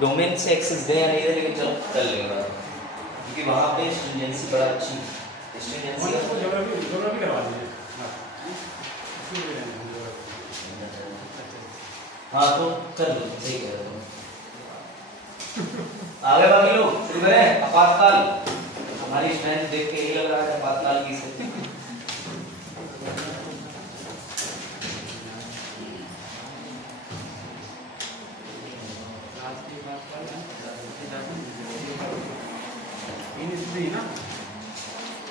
Domain से access दे या नहीं दे, लेकिन चलो कर लेगा क्योंकि वहाँ पे स्ट्रिंजेंसी बड़ा अच्छी स्ट्रिंजेंसी ज्योग्राफी करवा दीजिए। हाँ तो कर लो, सही कह रहे हो। आगे बाकी लोग शुरू करें। आपातकाल, हमारी स्ट्रेंथ देख के यही लग रहा है आपातकाल की से।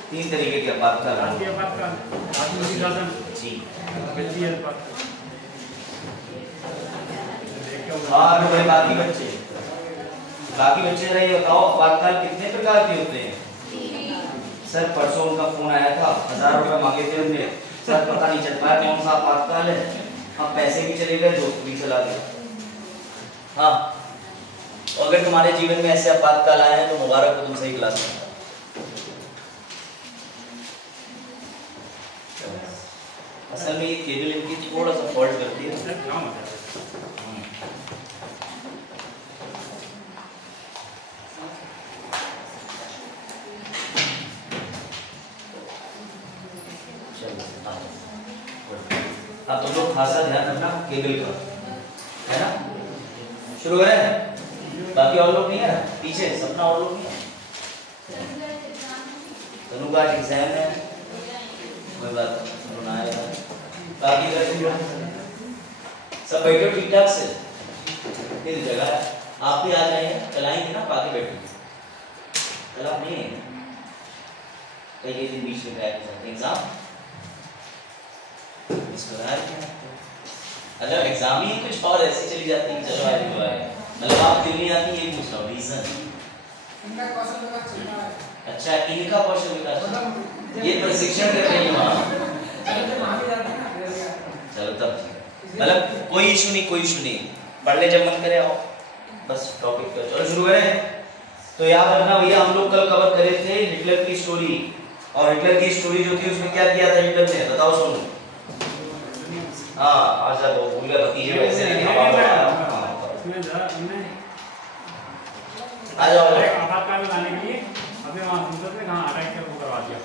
तीन तरीके के आपातकाल राष्ट्रीय आपातकाल, राष्ट्रपति शासन जी। व्यक्तिगत आपातकाल। हाँ तो भाई बाकी बच्चे जरा ये बताओ आपातकाल कितने प्रकार के होते हैं? सर परसों उनका फोन आया था, 1000 रुपए मांगे थे हमने, सर पता नहीं चल पाया कौन सा आपातकाल है। अब पैसे भी चले गए, दोस्त भी चला गया। हाँ अगर तुम्हारे जीवन में ऐसे आपातकाल आए हैं तो मुबारक हो, तुम सही क्लास में। असल में ये केबल इनकी थोड़ा सा फॉल्ट करती है। अब तुम लोग खासा ध्यान रखना केबल का, है ना? शुरू करें। बाकी और लोग नहीं है पीछे, सपना और लोग नहीं है। तनु का एग्जाम है, कोई बात नहीं है। बाकी सब बैठो ठीक ठाक से, फिर जगह आप भी आ जाएंगे, चलाएंगे ना, बाकी बैठो। चला नहीं है कई दिन बीच में एग्जाम अच्छा एग्जाम ही कुछ और ऐसी चली जाती है। चलो आए तो आए, मतलब आप दिल नहीं आती, ये पूछ रहा हूँ रीजन। अच्छा इनका कौशल विकास, ये प्रशिक्षण कर रही है वहाँ। चलो तब ठीक है, मतलब कोई इशू नहीं, पढ़ने जब मन करे आओ, बस टॉपिक पे चलो शुरू करें। तो याद रखना भैया, हम लोग कल कवर करे थे हिटलर की स्टोरी, और हिटलर की स्टोरी जो थी उसमें क्या किया था हिटलर ने, बताओ सुनो। हाँ अच्छा वो भूल गया भतीजे वैसे नहीं, आ जाओ आपातकाल में लाने के लिए अपने वहां संसद में कहां अटैक कर वो करवा दिया।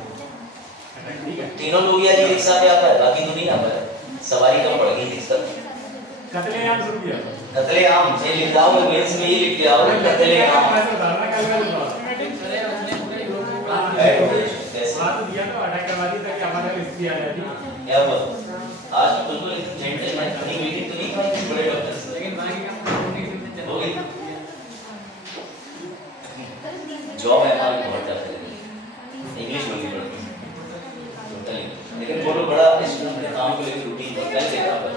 ठीक है, तीनों लोग यार रिक्शा पे आता है, बाकी तो नहीं आता है, सवारी कम पड़ गई रिक्शा। कत्लेआम शुरू किया, कत्लेआम ये लिख आओ, मेंस में ये लिख के आओ कत्लेआम। बात दिया तो अटैक करवा दी ताकि हमारे हिस्ट्री आ जाती। क्या बात, आज तो बिल्कुल जेंटलमैन बनी मीटिंग तो नहीं हुई बड़े डॉक्टर से, लेकिन बाकी का हो गई। जॉब है हमारी बहुत ज्यादा इंग्लिश बोलनी पड़ती है टोटली, लेकिन वो लोग बड़ा इस काम को लेकर रूटीन पर कल देखा पर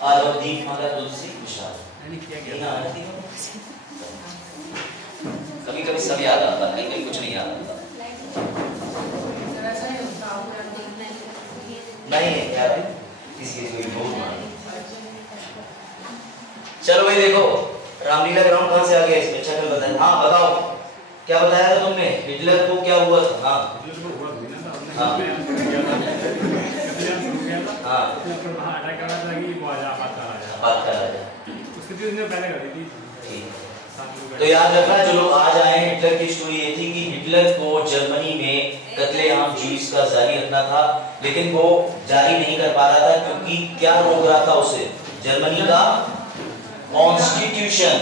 आ जाओ दीप माता तुलसी विशाल ना आती हो। कभी कभी सब याद आता है, कभी कुछ नहीं याद आता। नहीं है क्या भाई, किसी कोई बहुत मार। चलो भाई देखो, रामलीला ग्राउंड कहाँ से आ गया इसमें, अच्छा कल बताया। हाँ बताओ क्या बताया था तुमने, हिटलर को क्या हुआ था? हाँ हाँ हाँ तो याद रखना जो लोग आज आए, हिटलर की स्टोरी ये थी कि हिटलर को जर्मनी में कत्लेआम ज्यूस का जारी रखना था, लेकिन वो जारी नहीं कर पा रहा था क्योंकि क्या रोक रहा था उसे, जर्मनी का constitution,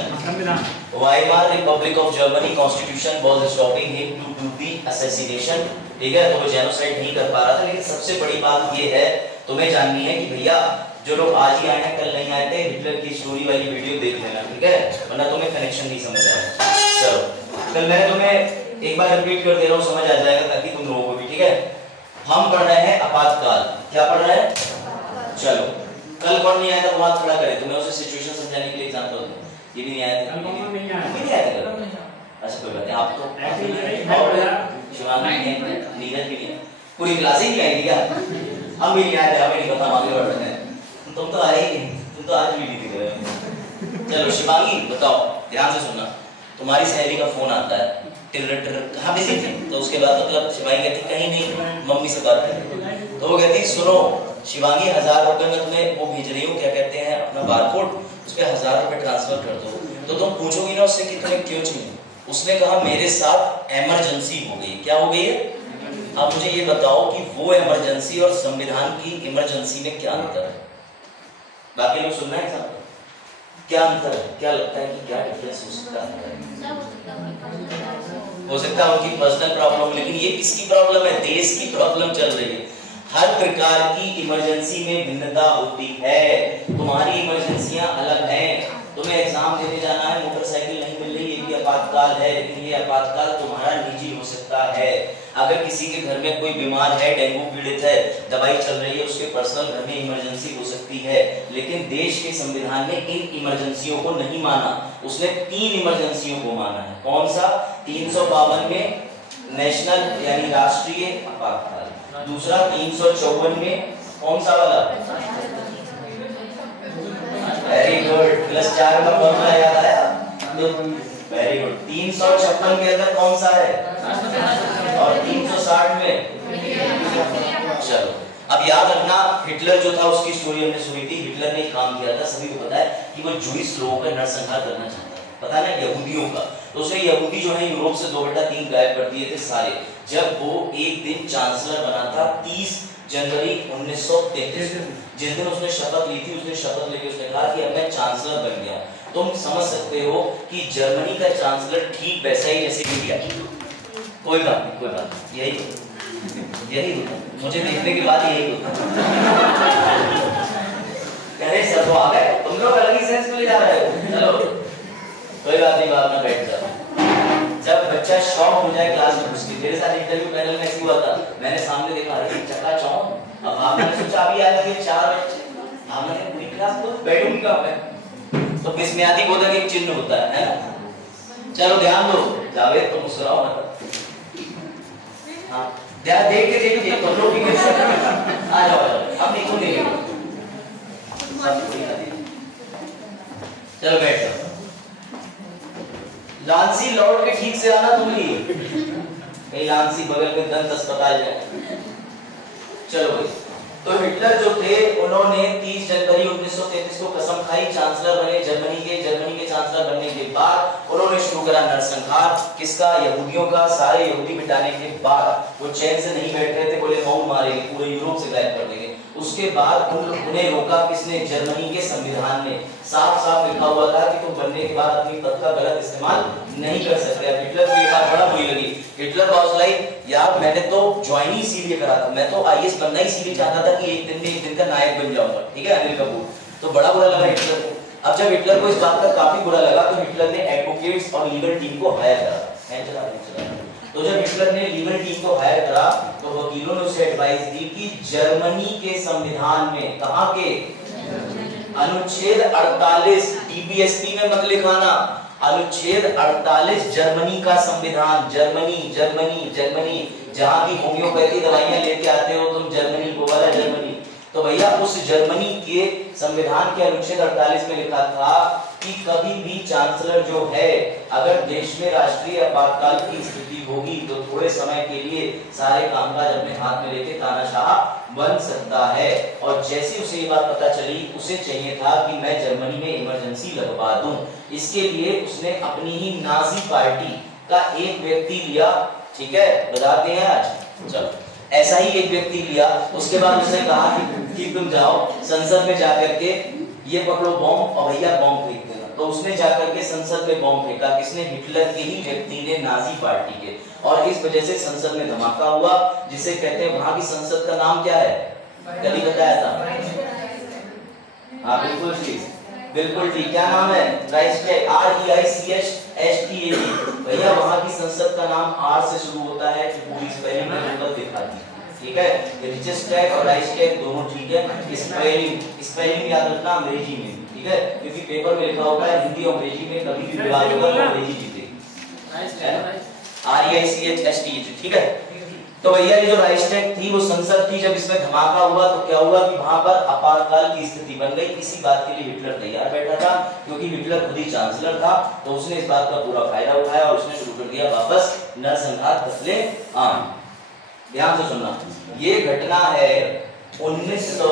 Weimar republic of Germany constitution was stopping him to do the assassination. ठीक है, तो वो जेनोसाइड नहीं कर पा रहा था। लेकिन सबसे बड़ी बात ये है तुम्हें जाननी है कि भैया जो लोग आज ही आए हैं कल नहीं आए थे, हिटलर की स्टोरी वाली वीडियो देख लेना, ठीक है, वरना तुम्हें कनेक्शन नहीं समझ आएगा। चलो कल मैं तुम्हें एक बार रिपीट कर दे रहा हूँ, समझ आ जाएगा ताकि तुम लोगों को भी। ठीक है, हम पढ़ रहे हैं आपातकाल। क्या पढ़ रहे हैं? चलो कल कौन नहीं आया था वो हाथ खड़ा करे, तुम्हें उसे सिचुएशन समझाने के लिए एग्जांपल दूं। ये भी नहीं आया था, नहीं आया था। अच्छा कोई बात नहीं, आप तो शिवांगी नहीं, नीरज भी नहीं, पूरी क्लास ही नहीं आई थी क्या? हम भी नहीं आए थे, हमें नहीं पता, आगे बढ़ रहे हैं। तुम तो आए ही नहीं, तुम तो आज भी नहीं दिख रहे। चलो शिवांगी बताओ, ध्यान से सुनना। तुम्हारी सहेली का फोन आता है, कहाँ बिजी थी? तो उसके बाद मतलब शिवांगी कहती कहीं नहीं, मम्मी से बात करें। तो वो कहती सुनो शिवांगी, 1000 रुपए में तुम्हें वो भेज रही हूँ, क्या कहते हैं, अपना बारकोड, उस पर 1000 रुपए ट्रांसफर कर दो। तो तुम पूछोगी ना उससे कि तुम्हें क्यों चाहिए, उसने कहा मेरे साथ इमरजेंसी हो गई। क्या हो गई है? अब मुझे ये बताओ कि वो इमरजेंसी और संविधान की इमरजेंसी में क्या अंतर है? बाकी लोग सुनना है साहब, क्या अंतर है? क्या लगता है कि क्या डिफरेंस हो सकता है? हो सकता है उनकी पर्सनल प्रॉब्लम, लेकिन ये किसकी प्रॉब्लम है? देश की प्रॉब्लम चल रही है। हर प्रकार की इमरजेंसी में भिन्नता होती है। तुम्हारी इमरजेंसियां अलग हैं। तुम्हें एग्जाम देने जाना है, मोटरसाइकिल नहीं मिल रही, ये भी आपातकाल है, लेकिन ये आपातकाल तुम्हारा निजी हो सकता है। अगर किसी के घर में कोई बीमार है, डेंगू पीड़ित है, दवाई चल रही है, उसके पर्सनल घर में इमरजेंसी हो सकती है। लेकिन देश के संविधान ने इन इमरजेंसियों को नहीं माना, उसने 3 इमरजेंसियों को माना है। कौन सा? 352 में नेशनल यानी राष्ट्रीय आपातकाल, दूसरा 354 में कौन सा वाला? वेरी गुड, +4 का फॉर्मूला याद आया? Very good. 356 के अंदर कौन सा है? और 360 में? चलो अब याद रखना, हिटलर जो था उसकी स्टोरी हमने सुनी थी। हिटलर ने एक काम किया था, सभी को पता है कि वो जूइश लोगों का नरसंहार करना चाहता था, पता ना, यहूदियों का। तो उसने यहूदी जो है यूरोप से 2/3 गायब कर दिए थे सारे। जब वो एक दिन चांसलर बना था 30 जनवरी 1933, जिस दिन उसने शपथ ली थी, उसने शपथ लेके उसने कहा कि अब मैं चांसलर बन गया। तुम समझ सकते हो कि जर्मनी का चांसलर ठीक वैसा ही जैसे इंडिया। कोई बात नहीं, कोई बात नहीं, यही होता, मुझे देखने के बाद यही होता। अरे सर तो आ गए, तुम लोग अलग ही सेंस में ले जा रहे हो। चलो कोई बात नहीं, बात में बैठ जाओ। जब बच्चा शॉक हो जाए क्लास में घुस के, मेरे साथ इंटरव्यू पैनल में ऐसे हुआ था, मैंने सामने देखा अरे चकाचौंध। अब आपने सोचा अभी आएंगे 4 बच्चे, आपने पूरी क्लास को बैठूंगी कहाँ पे? तो बिस्मियाती बोधा के एक चिन्ह होता है ना। चलो ध्यान दो, जावेद तुम मुस्कुराओ ना। हाँ ध्यान देख के तुम लोग भी आ जाओ, अब देखो देखो। चलो बैठ जाओ। लांसी लौट के ठीक से आना तुम भी, कहीं लांसी बगल में दंत अस्पताल जाए। चलो भाई, तो हिटलर जो थे उन्होंने 30 जनवरी 1933 को कसम खाई, चांसलर बने जर्मनी के चांसलर बनने के बाद उन्होंने शुरू करा नरसंहार। किसका? यहूदियों का। सारे यहूदी मिटाने के बाद वो चैन से नहीं बैठ रहे थे, बोले मौत मारेंगे, पूरे यूरोप से गायब कर देंगे। उसके बाद उन्हें रोका किसने? जर्मनी के संविधान ने। साफ साफ लिखा हुआ था कि तुम बनने के बाद अपनी पद का गलत इस्तेमाल नहीं कर सकते। अब हिटलर को ये बात बड़ा बुरी लगी। हिटलर वाज लाइक यार मैंने तो ज्वाइन ही इसीलिए करा था, मैं तो आईएएस बनना ही इसीलिए चाहता था कि एक दिन का नायक बन जाऊंगा, ठीक है, अनिल कपूर। तो बड़ा बुरा लगा हिटलर को। अब जब हिटलर को इस बात का काफी बुरा लगा तो हिटलर ने एडवोकेट्स और लीगल टीम को हायर करा। तो जब हिटलर ने लीगल टीम को हायर करा तो वकीलों ने उसे एडवाइस दी कि जर्मनी के संविधान में, कहां के? अनुच्छेद 48, डीबीएसपी में मत लिखाना, अनुच्छेद 48 जर्मनी का संविधान। जर्मनी जहां की होम्योपैथी दवाइयां लेके आते हो तुम, जर्मनी, वो वाला जर्मनी। तो भैया उस जर्मनी के संविधान के अनुच्छेद 48 में लिखा था कि कभी भी चांसलर जो है, अगर देश में राष्ट्रीय आपातकाल की स्थिति होगी तो थोड़े समय के लिए सारे कामकाज अपने हाथ में लेके तानाशाह बन सकता है। और जैसे उसे ये बात पता चली, उसे चाहिए था कि मैं जर्मनी में इमरजेंसी लगवा दूं। इसके लिए उसने अपनी ही नाजी पार्टी का एक व्यक्ति लिया, ठीक है, बताते हैं आज। चलो ऐसा ही एक व्यक्ति लिया। उसके बाद उसने कहा कि तुम जाओ संसद में जाकर के ये पकड़ो बॉम्ब और भैया बॉम्ब फेंक देना। तो उसने जाकर के संसद में बॉम्ब फेंका। किसने? हिटलर के ही व्यक्ति ने, नाजी पार्टी के। और इस वजह से संसद में धमाका हुआ, जिसे कहते हैं, वहां की संसद का नाम क्या है? कभी बताया था? हाँ बिल्कुल ठीक, बिल्कुल ठीक। क्या नाम है? राइस्टैग, REICHSTAG। भैया वहां की संसद का नाम R से शुरू होता है, कि पूरी स्पेलिंग में दिखा दी, ठीक है। रिचस्टैग और राइस्टैग दोनों ठीक है। स्पेलिंग याद रखना अंग्रेजी में, ठीक है, क्योंकि पेपर में लिखा होगा हिंदी और अंग्रेजी में कभी भी विवाद होगा तो अंग्रेजी जीतेगी। REICHSTAG, ठीक है। तो भैया ये जो राइस्टैग थी वो संसद थी। जब इसमें धमाका हुआ तो क्या हुआ कि वहां पर आपातकाल की स्थिति बन गई। इसी बात के लिए हिटलर तैयार बैठा था, क्योंकि हिटलर खुद ही चांसलर था। तो उसने इस बात का पूरा फायदा उठाया और उसने शुरू कर दिया वापस नरसंहार कत्ले आम। ध्यान से सुनना, ये घटना है 1900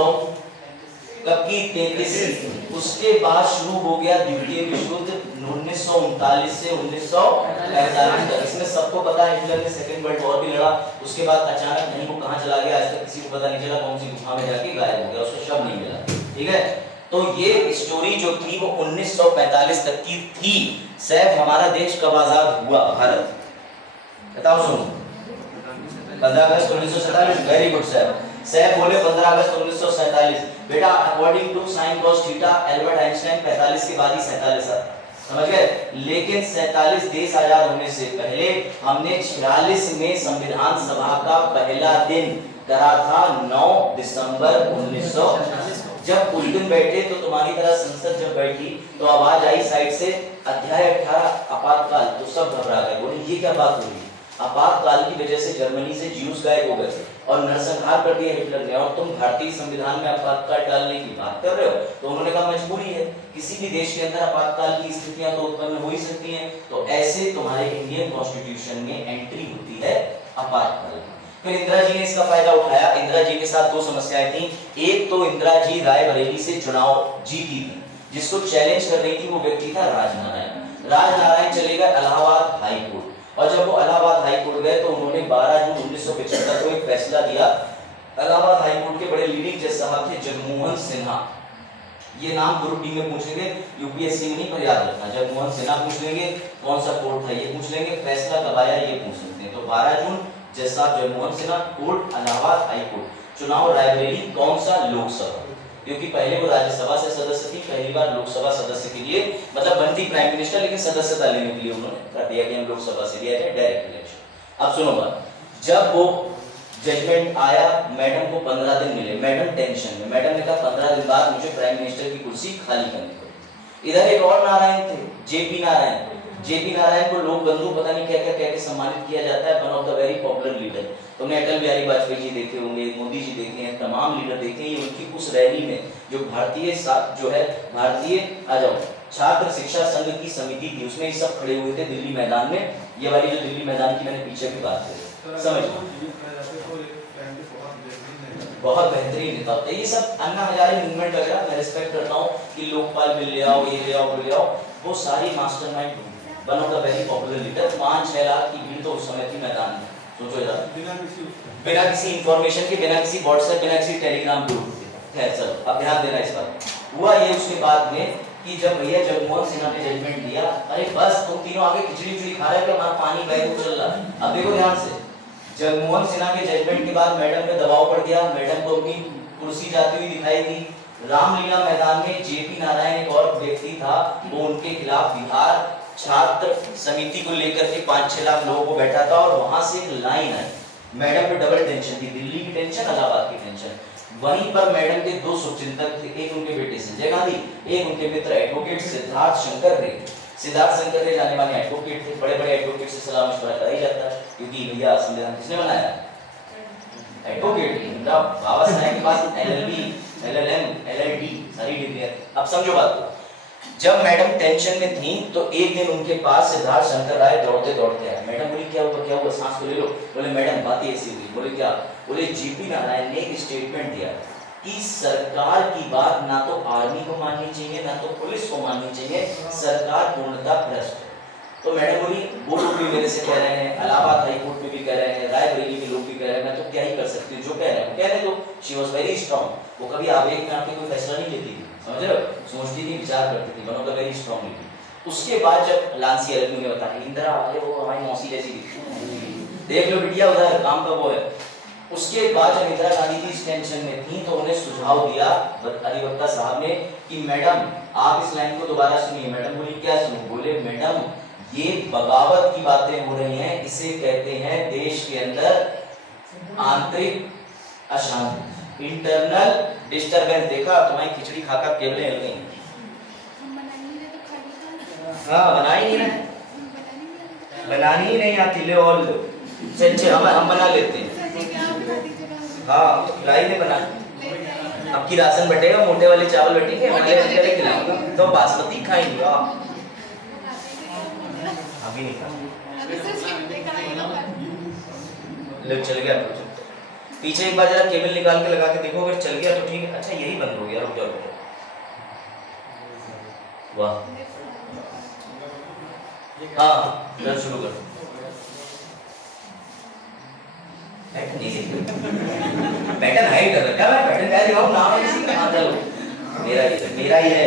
कब की? 33। उसके बाद शुरू हो गया द्वितीय विश्व युद्ध 1939 से 1945 तक। इसमें सबको पता है हिटलर ने सेकंड वर्ल्ड वॉर भी लड़ा, उसके बाद अचानक कहीं वो कहां चला गया आज तक किसी को पता नहीं चला, कौन सी गुफा में जाके गायब हो गया, उसका शव नहीं मिला। ठीक है, तो ये स्टोरी जो थी वो 1945 तक की थी। सैफ हमारा देश कब आजाद हुआ भारत? बताओ सुनो। 15 अगस्त 1947। Very good sir. सैफ बोले 15 अगस्त 1947। बेटा according to sine cos theta Albert Einstein 45 के बाद ही 47 था, समझ गए? लेकिन 47 देश आजाद होने से पहले हमने 46 में संविधान सभा का पहला दिन करा था 9 दिसंबर 1940। जब उस दिन बैठे तो तुम्हारी तरह संसद जब बैठी तो आवाज आई साइड से अध्याय 18 आपातकाल, तो सब घबरा गए, बोले ये क्या बात हो रही है? आपातकाल की वजह से जर्मनी से ज्यूज गायब हो गए और नरसंहार कर दिया हिटलर ने, और तुम भारतीय संविधान में आपातकाल डालने की बात कर रहे हो। तो उन्होंने कहा मजबूरी है, किसी भी देश के अंदर आपातकाल की स्थितियां तो उत्पन्न हो ही सकती हैं, तो ऐसे तुम्हारे इंडियन कॉन्स्टिट्यूशन में एंट्री होती है आपातकाल। फिर इंदिरा जी ने इसका फायदा उठाया। इंदिरा जी के साथ दो समस्याएं थी। एक तो इंदिरा जी रायबरेली से चुनाव जीती थी, जिसको चैलेंज कर रही थी वो व्यक्ति था राजनारायण। राजनारायण चले गए इलाहाबाद हाई कोर्ट, और जब वो इलाहाबाद हाई कोर्ट गए तो उन्होंने 12 जून 1975 को एक फैसला दिया। इलाहाबाद हाई कोर्ट के बड़े लीडिंग जज साहब थे जगमोहन सिन्हा, ये नाम ग्रुप डी में पूछ लेंगे, यूपीएससी में नहीं, पर याद रखना। जगमोहन सिन्हा पूछ लेंगे, कौन सा कोर्ट था ये पूछ लेंगे, फैसला कब आया ये पूछ सकते हैं। तो 12 जून जज साहब Jagmohan Sinha, court Allahabad high court. चुनाव रायबरेली, कौन सा? लोकसभा, क्योंकि पहले वो राज्यसभा से सदस्य थी, पहली बार लोकसभा सदस्य के लिए मतलब बनती प्राइम मिनिस्टर, लेकिन सदस्यता लेने के लिए उन्होंने कर दिया कि हम लोकसभा से लिया जाए डायरेक्ट इलेक्शन। अब सुनो बात, जब वो जजमेंट आया, मैडम को 15 दिन मिले, मैडम टेंशन में, मैडम ने कहा 15 दिन बाद मुझे प्राइम मिनिस्टर की कुर्सी खाली करनी पड़ी। इधर एक और नारायण थे, जेपी नारायण। जेपी नारायण को लोक बंधु पता नहीं क्या क्या कह के सम्मानित किया जाता है, one of the very popular leader. तुमने अटल बिहारी वाजपेयी जी देखे होंगे, मोदी जी देखे हैं, तमाम लीडर देखे हैं। उनकी उस रैली में जो भारतीय आ जाओ छात्र शिक्षा संघ की समिति थी, उसमें ये सब खड़े हुए थे दिल्ली मैदान में। ये वाली जो दिल्ली मैदान की मैंने पीछे भी बात करी, समझ बहुत बेहतरीन नेता होते। ये सब अन्ना हजारे मूवमेंट वगैरह मैं रिस्पेक्ट करता हूँ कि लोकपाल बिल ले आओ, ये ले आओ, वो ले आओ, वो सारी mastermind, one of the very popular leader. 5-6 lakh की भीड़ तो उस समय थी मैदान में, सोचो जरा, बिना किसी इंफॉर्मेशन के, बिना किसी व्हाट्सएप, बिना किसी टेलीग्राम ग्रुप के। खैर चलो, अब ध्यान देना इस बात। हुआ ये उसके बाद में कि जब भैया जगमोहन सिन्हा ने जजमेंट दिया, अरे बस तुम तीनों आगे खिचड़ी खा रहे थे, वहां पानी बह चल रहा। अब देखो ध्यान से, जगमोहन सिन्हा के जजमेंट के बाद मैडम पे दबाव पड़ गया, मैडम को अपनी कुर्सी जाती हुई दिखाई दी। रामलीला मैदान में जेपी नारायण एक और व्यक्ति था, वो उनके खिलाफ बिहार छात्र समिति को लेकर के 5-6 लाख लोगों को बैठा था, और वहां से एक लाइन आई। मैडम पे डबल टेंशन थी, दिल्ली की टेंशन, इलाहाबाद की टेंशन। वहीं पर मैडम के 2 शुभचिंतक थे, एक उनके बेटे संजय गांधी, एक उनके मित्र एडवोकेट सिद्धार्थ शंकर रे। सिद्धार्थ शंकर रे जाने माने एडवोकेट थे, बड़े बड़े एडवोकेट से सलाह मशवरा करा ही जाता है, क्योंकि भैया संविधान किसने बनाया? एडवोकेट। बाबा साहब के पास एलएलबी, एलएलएम, एलएलडी सारी डिग्रियां। अब समझो बात को, जब मैडम टेंशन में थी तो एक दिन उनके पास सिद्धार्थ शंकर राय दौड़ते दौड़ते आए। मैडम बोली क्या हुआ, सांस तो ले लो। बोले मैडम बात ऐसी हुई। बोले क्या? बोले जेपी नारायण ने एक स्टेटमेंट दिया कि सरकार की बात ना तो आर्मी को माननी चाहिए, ना तो पुलिस को माननी चाहिए, सरकार पूर्णतः भ्रष्ट है। तो मैडम बोली वो लोग भी मेरे से कह रहे हैं, इलाहाबाद हाई कोर्ट में भी कह रहे हैं, रायबरेली के लोग भी कह रहे हैं, मैं तो क्या ही कर सकती हूँ, जो कह रहे हैं कहने दो। शी वाज वेरी स्ट्रांग, वो कभी आवेग में आके कोई फैसला नहीं लेती थी, समझ रहे हो, सोचती थी, विचार करती थी, one of the very strong lady. उसके बाद जब लांसी अलग ने बताया इंदिरा अरे वो हमारी मौसी जैसी देख लो बिटिया उधर काम का वो है। उसके बाद जब इंदिरा गांधी जी इस टेंशन में थी तो उन्हें सुझाव दिया अधिवक्ता साहब ने कि मैडम आप इस लाइन को दोबारा सुनिए। मैडम बोली क्या सुनूं? बोले मैडम ये बगावत की बातें हो रही हैं, इसे कहते हैं देश के अंदर आंतरिक अशांति, इंटरनल डिस्टरबेंस। देखा तुम्हारी खिचड़ी खाकर केबलें हिल गई। हाँ बना ही नहीं रहे, बनानी ही नहीं आती, ले और लो सच्चे हम बना लेते हैं। हाँ तो खिलाई दे बना, अब की राशन बटेगा, मोटे वाले चावल बटेंगे, हमारे वाले खिलाऊंगा तो बासमती खाएंगे। अभी नहीं खा ले चल गया। पीछे एक बार जरा केबल निकाल के लगा के देखो, अगर चल गया तो ठीक है। अच्छा यही बंद हो गया, रुक जाओ। वाह, हाँ चल शुरू कर। पैटर्न हाइड कर रखा है, पैटर्न क्या दिखाऊं, नाम है किसी का? हाँ चलो मेरा ही है।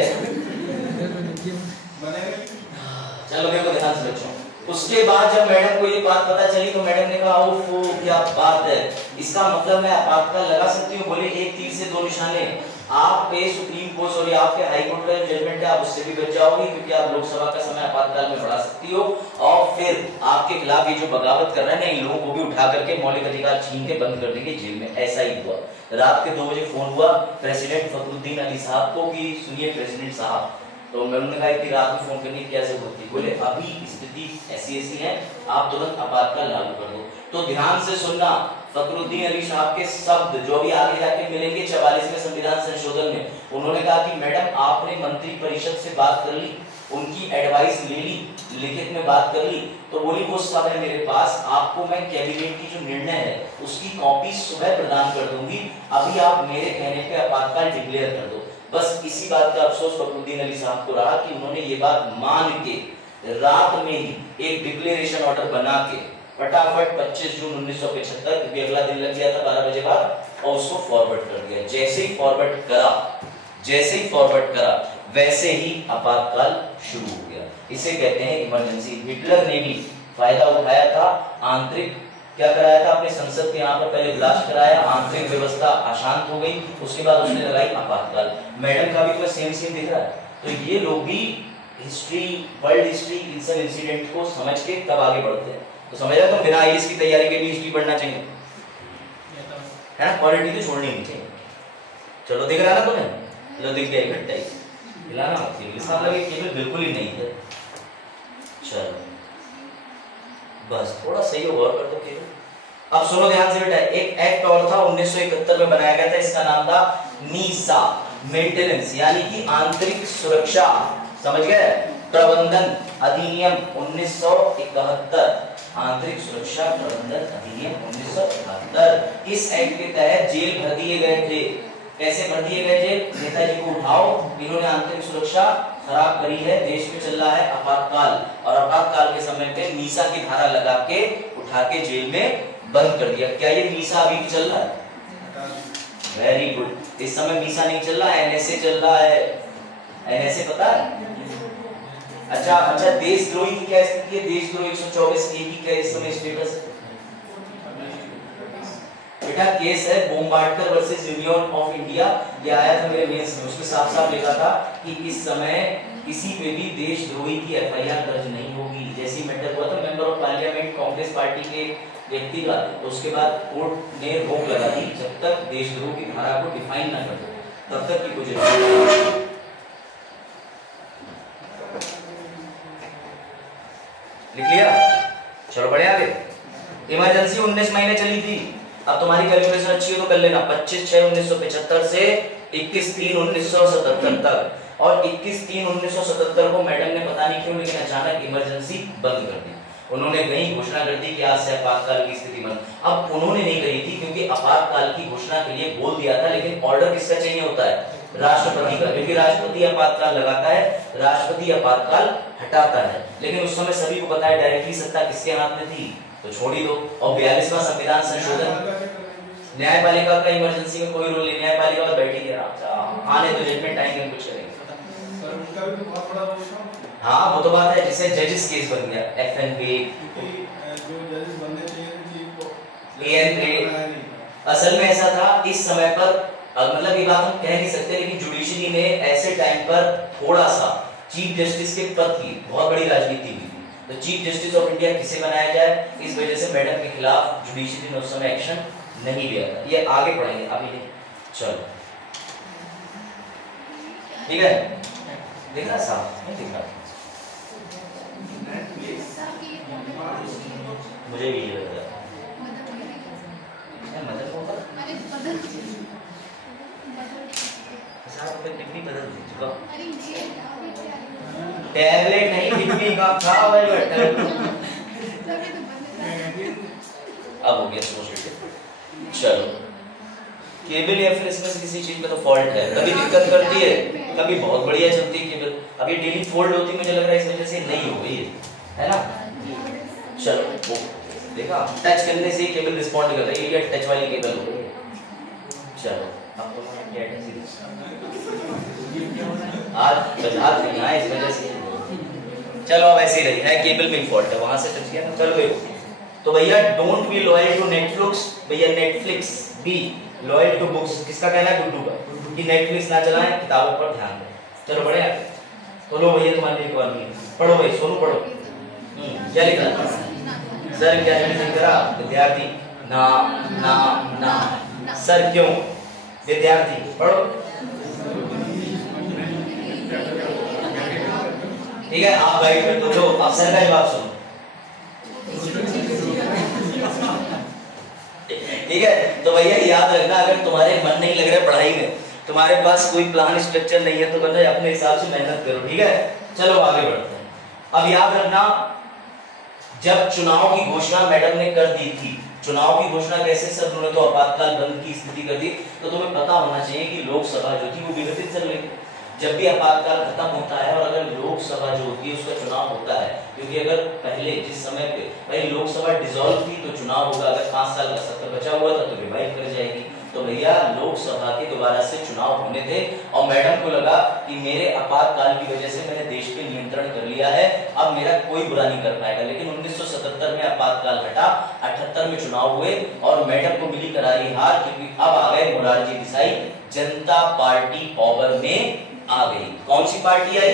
चलो मेरे को ध्यान से बच्चों। उसके बाद जब मैडम को ये बात पता चली तो मैडम ने कहा ओफो क्या बात है, इसका मतलब मैं आपातकाल लगा सकती हूँ। बोले एक तीर से दो निशाने, आप पे सुप्रीम कोर्ट और आपके हाई कोर्ट का जजमेंट है, आप उससे भी बच जाओगे क्योंकि आप लोकसभा का समय आपातकाल में बढ़ा सकती हो। और फिर आपके खिलाफ ये जो बगावत कर रहे हैं ना, इन लोगों को भी उठा करके मौलिक अधिकार छीन के बंद कर देंगे जेल में। ऐसा ही हुआ। रात के 2 बजे फोन हुआ प्रेसिडेंट फखरुद्दीन अली साहब को कि सुनिए प्रेसिडेंट साहब, तो उन्होंने कहा कि रात में फोन करने की क्या जरूरत थी? बोले अभी स्थिति ऐसी है, आप तुरंत आपातकाल लागू कर दो। तो ध्यान से सुनना, फखरुद्दीन अली साहब के शब्द जो भी आगे जाके मिलेंगे 44वें संविधान संशोधन में, उन्होंने कहा कि मैडम आपने मंत्री परिषद से बात कर ली, उनकी एडवाइस ले ली, लिखित में बात कर ली, तो बोली वो सब है मेरे पास, आपको मैं कैबिनेट की जो निर्णय है उसकी कॉपी सुबह प्रदान कर दूंगी, अभी आप मेरे कहने पे आपातकाल डिक्लेयर कर दो। बस इसी बात का अफसोस फखरुद्दीन अली साहब को रहा कि उन्होंने ये बात मान के रात में ही एक डिक्लेरेशन ऑर्डर बना के फटाफट 25 जून 1975, क्योंकि अगला दिन लग गया था 12 बजे बाद, और उसको फॉरवर्ड कर दिया। जैसे ही फॉरवर्ड करा वैसे ही आपातकाल शुरू हो गया। इसे कहते हैं इमरजेंसी। हिटलर ने भी फायदा उठाया था, आंतरिक क्या कराया था, अपने संसद के यहाँ पर पहले ब्लास्ट कराया, आंतरिक व्यवस्था अशांत हो गई, उसके बाद उसने लगाई आपातकाल। मैडम का भी तुम्हें सेम दिख रहा है। तो ये लोग भी हिस्ट्री, वर्ल्ड हिस्ट्री, इन सब इंसिडेंट को समझ के तब आगे बढ़ते हैं। तो समझ रहे हो, तुम बिना आईएएस की तैयारी के भी हिस्ट्री पढ़ना चाहिए, है ना? क्वालिटी तो छोड़नी नहीं चाहिए। चलो दिख रहा ना तुम्हें, लो दिख गया इकट्ठा ही, हिलाना मत, इसका मतलब ये केवल बिल्कुल ही नहीं है। चलो बस थोड़ा सही और कर दो केवल। अब सुनो ध्यान से बेटा, एक एक्ट और था 1971 में बनाया गया था, इसका नाम था मीसा, मेंटेनेंस यानी कि आंतरिक सुरक्षा, समझ गए, प्रबंधन अधिनियम 1971, आंतरिक सुरक्षा प्रबंधन अधिनियम 1971। इस एक्ट के तहत जेल भर दिए गए थे। कैसे भर दिए गए जेल? नेताजी को उठाओ, इन्होंने आंतरिक सुरक्षा खराब करी है, देश में चल रहा है आपातकाल, और आपातकाल के समय पे मीसा की धारा लगा के उठा के जेल में बंद कर दिया। क्या ये मीसा अभी भी चल रहा है? Very good. इस समय मीसा नहीं चल रहा है, एनएसए चल रहा है। एनएसए पता है? अच्छा देशद्रोही की क्या स्थिति है? देशद्रोही 124 ए की क्या इस समय स्टेटस है? बेटा केस है बोम्बार्डकर वर्सेस यूनियन ऑफ इंडिया, ये आया था मेरे मेंस में, उसमें साफ लिखा था कि इस समय किसी पे भी देशद्रोही की एफआईआर दर्ज नहीं होगी। जैसी मैटर हुआ था member of parliament Congress party के व्यक्ति का, तो उसके बाद कोर्ट ने रोक लगा दी, जब तक देशद्रोह की धारा को डिफाइन ना कर दो तब तक की कोई जरूरत। लिख लिया? चलो बढ़िया आगे। इमरजेंसी 19 महीने चली थी। अब तुम्हारी कैलकुलेशन अच्छी हो तो कर लेना, 25/6/1975 से 21/3/1977 तक, और 21/3/1977 को मैडम ने पता नहीं क्यों लेकिन अचानक इमरजेंसी बंद कर दी। उन्होंने कहीं घोषणा कर दी कि आज से आपातकाल की स्थिति बंद। अब उन्होंने नहीं कही थी क्योंकि आपातकाल की घोषणा के लिए बोल दिया था, लेकिन ऑर्डर किसका चाहिए होता है? राष्ट्रपति का, क्योंकि राष्ट्रपति आपातकाल लगाता है, राष्ट्रपति आपातकाल हटाता है। लेकिन उस समय सभी को पता है डायरेक्टली सत्ता किसके हाथ में थी, तो छोड़ ही दो। और 42वां संविधान संशोधन, न्यायपालिका का इमरजेंसी में कोई रोल नहीं, न्यायपालिका में बैठी है, आने तो जजमेंट आएंगे कुछ करेंगे। हाँ वो तो बात है, जैसे जजेस केस बन गया, एफएनपी जो जजेस बनने चाहिए असल में ऐसा था इस समय पर, मतलब ये बात हम कह नहीं सकते, लेकिन जुडिशरी ने ऐसे टाइम पर थोड़ा सा चीफ जस्टिस के पद की बहुत बड़ी राजनीति हुई थी, तो चीफ जस्टिस ऑफ इंडिया किसे बनाया जाए, इस वजह से मैडम के खिलाफ जुडिशरी ने उस समय एक्शन नहीं लिया था। ये आगे पढ़ेंगे, अभी नहीं। चलो ठीक है, दिख रहा साहब? नहीं दिख रहा, मुझे भी ये लग रहा है मदद होगा साहब, तो डिग्री बदल दी चुका, टैबलेट नहीं डिग्री का था भाई बेटा। अब हो गया सोच लीजिए। चलो केबल या फिर इसमें से किसी चीज में तो फॉल्ट है, कभी दिक्कत करती है, कभी बहुत बढ़िया चलती है केबल। अभी डेली फोल्ड होती मुझे लग रहा है इस वजह से नहीं हो गई है ना। चलो देखा, टच करने से केबल रिस्पॉन्ड कर रही है, ये टच वाली केबल हो गई। चलो अब तो क्या है, हाथ नहीं आए इस वजह से। चलो अब ऐसे ही रही है, केबल में फॉल्ट है, वहां से टच किया ना। चलो तो भैया don't be loyal to Netflix, भैया Netflix, be loyal to books, किसका कहना है, गुड्डू का, कि नेटफ्लिक्स ना चलाएं, किताबों पर ध्यान दें। चलो बढ़िया, तो लो भैया तुम्हारे लिए एक और नहीं, पढ़ो भाई, सोनू पढ़ो। क्या लिख रहा है सर, क्या लिख रहा विद्यार्थी, ना ना ना सर क्यों, विद्यार्थी पढ़ो। ठीक है, आप गाइड कर दो, लो आप सर का जवाब सुनो। ठीक है, तो भैया याद रखना, अगर तुम्हारे मन नहीं लग रहा है पढ़ाई में, तुम्हारे पास कोई प्लान स्ट्रक्चर नहीं है, तो बंदा अपने हिसाब से मेहनत करो। ठीक है, चलो आगे बढ़ते हैं। अब याद रखना, जब चुनाव की घोषणा मैडम ने कर दी थी, चुनाव की घोषणा कैसे सर, उन्होंने तो आपातकाल बंद की स्थिति कर दी, तो तुम्हें पता होना चाहिए कि लोकसभा जो थी वो विघटित चल रही थी। जब भी आपातकाल खत्म होता है और अगर लोकसभा जो होती है उसका चुनाव होता है, क्योंकि अगर पहले जिस समय पे भाई लोकसभा डिसॉल्व थी तो चुनाव होगा, अगर 5 साल का सत्र बचा हुआ था तो रिवाइव कर जाएगी। तो भैया लोकसभा के दोबारा से चुनाव होने थे और मैडम को लगा कि मेरे आपातकाल की वजह से मैंने देश पे नियंत्रण कर लिया है, अब मेरा कोई बुरा नहीं कर पाएगा। लेकिन 1977 में आपातकाल हटा, 78 में चुनाव हुए और मैडम को मिली करारी हार, क्योंकि अब आ गए मोरारजी देसाई, जनता पार्टी पावर में आ गई। कौन सी पार्टी आई,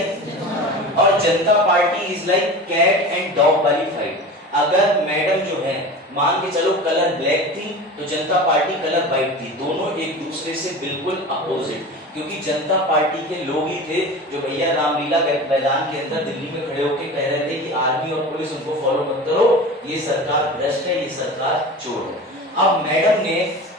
और Janata party is like cat and dog वाली फाइट। अगर मैडम जो है मान के चलो कलर ब्लैक थी तो जनता पार्टी कलर व्हाइट थी, दोनों एक दूसरे से बिल्कुल अपोजिट, क्योंकि जनता पार्टी के लोग ही थे जो भैया रामलीला मैदान के अंदर दिल्ली में खड़े होकर कह रहे थे कि आर्मी और पुलिस उनको फॉलो मत करो, ये सरकार भ्रष्ट है, ये सरकार चोर है। अब मैडम ने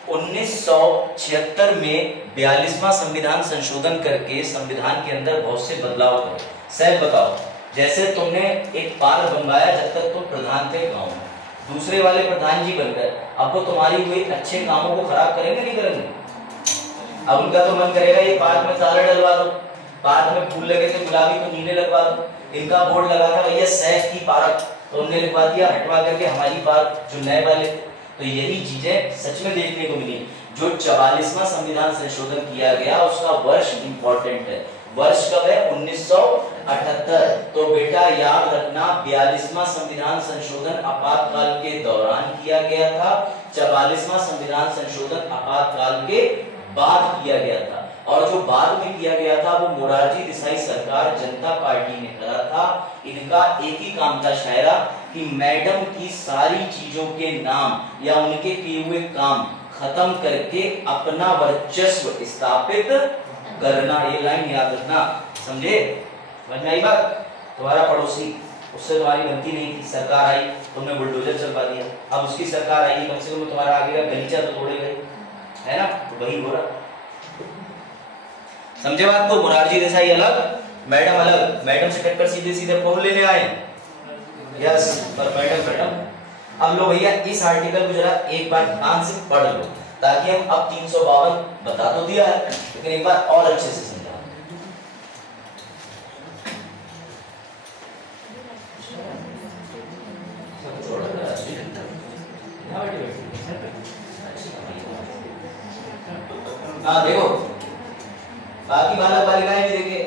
1976 में 42वां संविधान संशोधन करके संविधान के अंदर बहुत से बदलाव करे। सर बताओ, जैसे तुमने एक पार्क बनवाया जब तक तुम प्रधान थे गांव में, दूसरे वाले प्रधान जी बन गए, अब वो तुम्हारी हुई अच्छे कामों को खराब करेंगे नहीं करेंगे? अब उनका तो मन करेगा ये पार्क में ताला डलवा दो, पार्क में फूल लगे थे गुलाबी तो नीले लगवा दो, इनका बोर्ड लगा था भैया सैफ की पार्क, तो उन्होंने लिखवा दिया हटवा करके हमारी पार्क जो नए वाले। तो यही चीजें सच में देखने को मिली। जो 44वां संविधान संशोधन किया गया उसका वर्ष इंपॉर्टेंट है, वर्ष कब है, 1978। तो बेटा याद रखना 42वां संविधान संशोधन आपातकाल के दौरान किया गया था, 44वां संविधान संशोधन आपातकाल के बाद किया गया था। और जो बाद में किया गया था वो मोरारजी देसाई सरकार जनता पार्टी ने करा था। इनका एक ही काम था शायरा, कि मैडम की सारी चीजों के नाम या उनके किए हुए काम खत्म करके अपना वर्चस्व स्थापित करना। ये लाइन याद रखना, समझे? समझ में आई बात? तुम्हारा पड़ोसी, उससे तुम्हारी बनती नहीं थी, सरकार आई, तुमने बुलडोजर चलवा दिया, अब उसकी सरकार आई, कम से कम तुम्हारा आगे का गलीचा तो तोड़े गए, है ना? तो वही हो रहा, समझे बात को? मोरारजी देसाई अलग, मैडम अलग, मैडम से टक्कर सीधे सीधे पोल लेने आए, यस, पर मैडम अब लो भैया इस आर्टिकल को जरा एक बार ध्यान से पढ़ लो, ताकि हम अब 352 बता तो दिया है लेकिन एक बार और अच्छे से समझा। हाँ देखो, बाकी बालक बालिकाएं भी देखे,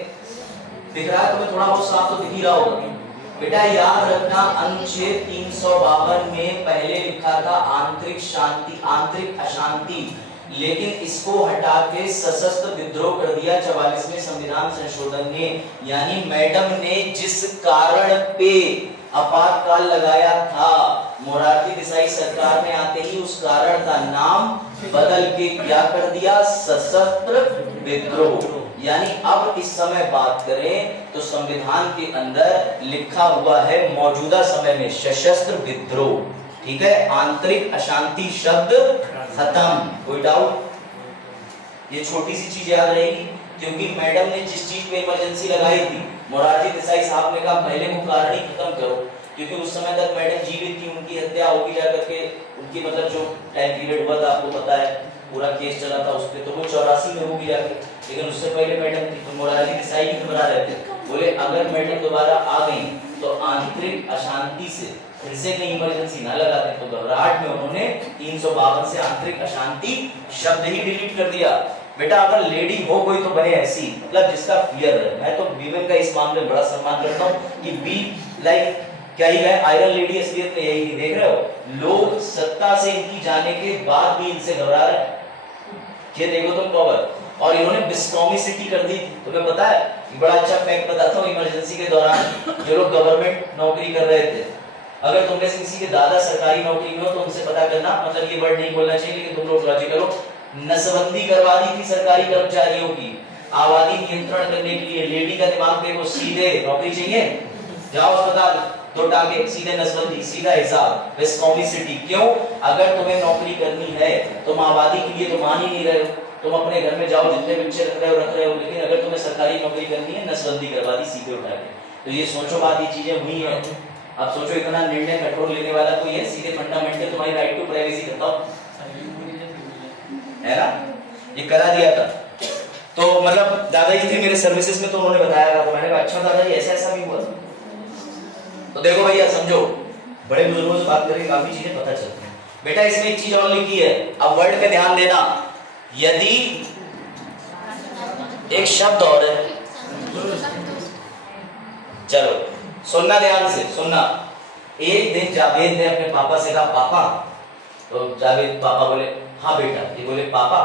दिख रहा है तुम्हें थोड़ा बहुत साफ तो दिख ही रहा होगा। बेटा याद रखना अनुच्छेद 352 में पहले लिखा था आंतरिक शांति, आंतरिक अशांति, लेकिन इसको हटा के सशस्त्र विद्रोह कर दिया 44वें संविधान संशोधन ने। यानी मैडम ने जिस कारण पे आपातकाल लगाया था, मोरारजी देसाई सरकार में आते ही उस कारण का नाम बदल के क्या कर दिया, सशस्त्र विद्रोह। यानी अब इस समय बात करें तो संविधान के अंदर लिखा हुआ है मौजूदा समय में सशस्त्र विद्रोह, ठीक है? आंतरिक अशांति शब्द खत्म, कोई डाउट? ये छोटी सी चीज याद रहेगी, क्योंकि मैडम ने जिस चीज पे इमरजेंसी लगाई थी, मोरारजी देसाई साहब ने कहा पहले वो कारण ही खत्म करो, क्योंकि उस समय तक मैडम जीवित थी, उनकी हत्या होगी जाकर के, उनकी मतलब जो टाइम पीरियड हुआ था आपको पता है, पूरा केस चला था उस पे, तो वो 84 में होगी जाके, लेकिन उससे पहले मैडम थी तो मोराली देसाई भी बना रहे थे। बोले अगर मैडम दोबारा आ गई तो आंतरिक अशांति से फिर से कहीं इमरजेंसी ना लगाते, तो घबराहट में उन्होंने 352 से आंतरिक अशांति शब्द ही डिलीट कर दिया। बेटा अगर लेडी हो कोई तो बने ऐसी, मतलब जिसका फियर है। मैं तो वीमेन का इस मामले में बड़ा सम्मान करता हूँ कि बी लाइक क्या ही है आयरन लेडी असलियत में यही देख रहे हो, लोग सत्ता से इनकी जाने के बाद भी इनसे घबरा रहे हैं। ये देखो तुम पावर, और इन्होंने बिस्कॉमिसिटी कर दी। तुम्हें पता है बड़ा अच्छा फैक्ट बताता हूँ, इमरजेंसी के दौरान जो लोग गवर्नमेंट नौकरी कर रहे थे, अगर तुम में से किसी के दादा सरकारी नौकरी में हो तो उनसे पता करना, मतलब ये वर्ड नहीं बोलना चाहिए लेकिन तुम लोग लॉजिकल हो, नसबंदी करवा दी थी सरकारी कर्मचारियों की आबादी नियंत्रण करने के लिए। लेडी का दिमाग देखो, सीधे नौकरी चाहिए जाओ अस्पताल, 2 टांगे सीधे नसबंदी, सीधा हिसाब, विस्कॉमिसिटी। क्यों? अगर तुम्हें नौकरी करनी है तुम आबादी के लिए तो मान ही नहीं रहे हो, तुम अपने घर में जाओ जितने बच्चे रख रहे हो, लेकिन अगर तुम्हें सरकारी नौकरी करनी है नसबंदी करवा दी सीधे उठा के। तो ये सोचो बात, ये चीजें हुई है। अब सोचो इतना निर्णय कठोर लेने वाला कोई है, सीधे फंडामेंटल तुम्हारी राइट टू प्राइवेसी करता हूं, है ना, ये करा दिया था। तो मतलब दादाजी थे मेरे सर्विसेज में तो उन्होंने बताया था, तो मैंने कहा अच्छा दादाजी ऐसा ऐसा भी हुआ। तो देखो भैया समझो, बड़े बुजुर्गों से बात करके काफी चीजें पता चलती हैं। बेटा इसमें एक चीज और लिखी है, अब वर्ड पे ध्यान देना, यदि एक शब्द और है, चलो सुनना ध्यान से सुनना। एक दिन जावेद ने अपने पापा से कहा पापा, तो जावेद पापा बोले हाँ बेटा, ये बोले पापा,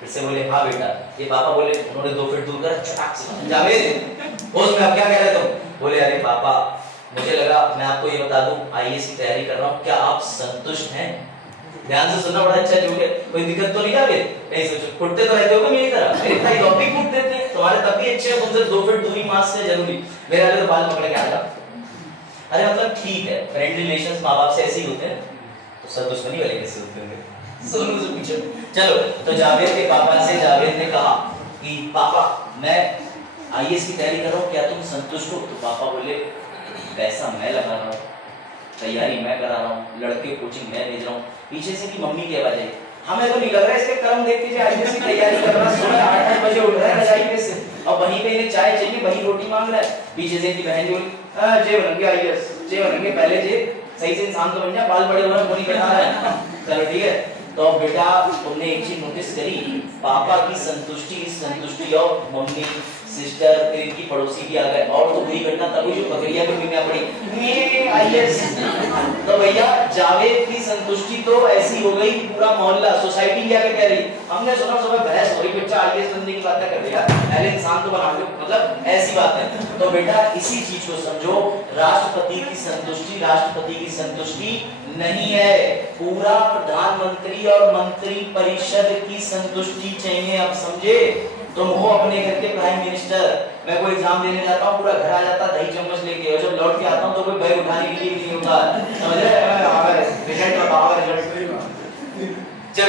फिर से बोले हाँ बेटा, ये पापा बोले, उन्होंने 2 फीट दूर कर चटाक से जावेद उसमें अब क्या कह रहे तुम? बोले अरे पापा मुझे लगा मैं आपको ये बता दूं आईएएस की तैयारी कर रहा हूँ, क्या आप संतुष्ट हैं? ध्यान से सुनना, बड़ा अच्छा जोक है, कोई दिक्कत तो नहीं जावेद? नहीं सोचो, फुटते तो रहते हो मेरी तरह, मेरी तरह टॉपिक फुट देते हैं तुम्हारे, तब भी अच्छे हैं, तुमसे 2 फीट दूरी मास्क से जरूरी, मेरे वाले तो बाल पकड़ के आएगा। अरे मतलब ठीक है, फ्रेंड रिलेशंस माँ बाप से ऐसे ही होते हैं, तो सर दुश्मनी वाले कैसे होते होंगे? सोनू से पूछो। चलो, तो जावेद के पापा से जावेद ने कहा कि पापा मैं आईएएस की तैयारी कर रहा हूँ, क्या तुम संतुष्ट हो? तो पापा बोले पैसा मैं लगा रहा हूँ, तैयारी मैं करा रहा हूँ, लड़के कोचिंग मैं भेज रहा हूँ। पीछे से की मम्मी की आवाज आई, हमें तो नहीं लग रहा है इसके कर्म देख के आईएएस की तैयारी कर रहा है, सुबह 8 बजे उठ रहा है रजाई में से, और वहीं पे इन्हें चाय चाहिए, वहीं रोटी मांग रहा है। पीछे से इनकी बहन बोली जे बनेंगे आईएएस, जे बनेंगे, पहले जे सही से इंसान तो बन जा, बाल बड़े हो रहे हैं, बोली कटा रहा है। चलो ठीक है, तो बेटा तुमने एक चीज नोटिस करी, पापा की संतुष्टि और मम्मी सिस्टर फिर इनकी पड़ोसी भी आ गए, और तो वही घटना तभी जो बकरिया भी मिलना पड़ी आईएएस। तो भैया जावेद की संतुष्टि तो ऐसी हो गई, पूरा मोहल्ला सोसाइटी क्या कह रही, हमने सुना सुबह बहस हो रही, बच्चा आईएएस बनने की बातें कर रहा है, पहले इंसान तो बना लो, मतलब ऐसी बात है। तो बेटा इसी चीज को समझो, राष्ट्रपति की संतुष्टि नहीं है, पूरा प्रधानमंत्री और मंत्री परिषद की संतुष्टि चाहिए। अब समझे? तुम हो अपने घर के प्राइम मिनिस्टर, मैं कोई एग्जाम देने जाता हूँ, पूरा घर आ जाता दही चम्मच लेके, और जब लौट के आता हूँ तो कोई बैग उठाने के लिए नहीं होता, समझ रहे? रिजल्ट बताओ, जब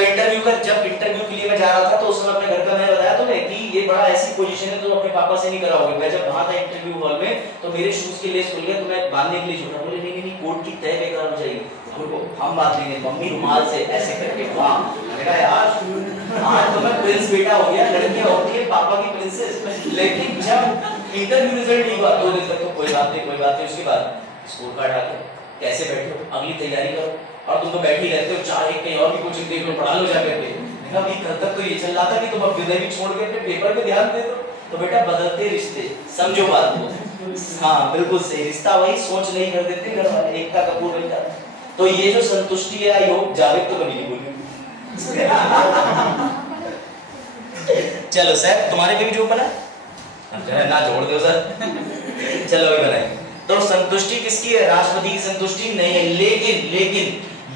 इंटरव्यू के लिए मैं जा रहा था तो उस समय अपने घर का मैंने बताया तुम्हें कि ये बड़ा ऐसी पोजीशन है, तुम अपने पापा से नहीं कराओगे। मैं जब वहां था इंटरव्यू हॉल में तो मेरे शूज के लेस खुल गए, तो मैं बांधने के लिए छोटा, बोले नहीं कोट की तय बेकार हो जाएगी, हम बांध लेंगे, मम्मी रुमाल से ऐसे करके। वाह, मेरा यार आज तो मैं प्रिंस बेटा हो गया, लड़कियां होती है पापा की प्रिंसेस। लेकिन जब इंटरव्यू रिजल्ट नहीं हुआ 2 दिन तक तो कोई बात नहीं, उसके बाद स्कोर कार्ड आके कैसे बैठे हो, अगली तैयारी करो, और तुम तो बैठ ही रहते हो, चाहे कहीं और भी कोचिंग देख लो, पढ़ा लो जाकर के। अभी कल तक तो ये चल रहा था कि तुम अब विनय भी छोड़ के अपने पेपर पे ध्यान दे दो। तो बेटा बदलते रिश्ते, समझो बात को। हाँ बिल्कुल सही, रिश्ता वही सोच नहीं कर देते घर वाले, एकता कपूर बन जाता। तो ये जो संतुष्टि है, आई होप जावेद तो बनी बोली। चलो सर तुम्हारे भी जो बना ना जोड़ दो सर। चलो अभी बनाए। तो संतुष्टि किसकी है? राष्ट्रपति की संतुष्टि नहीं है, लेकिन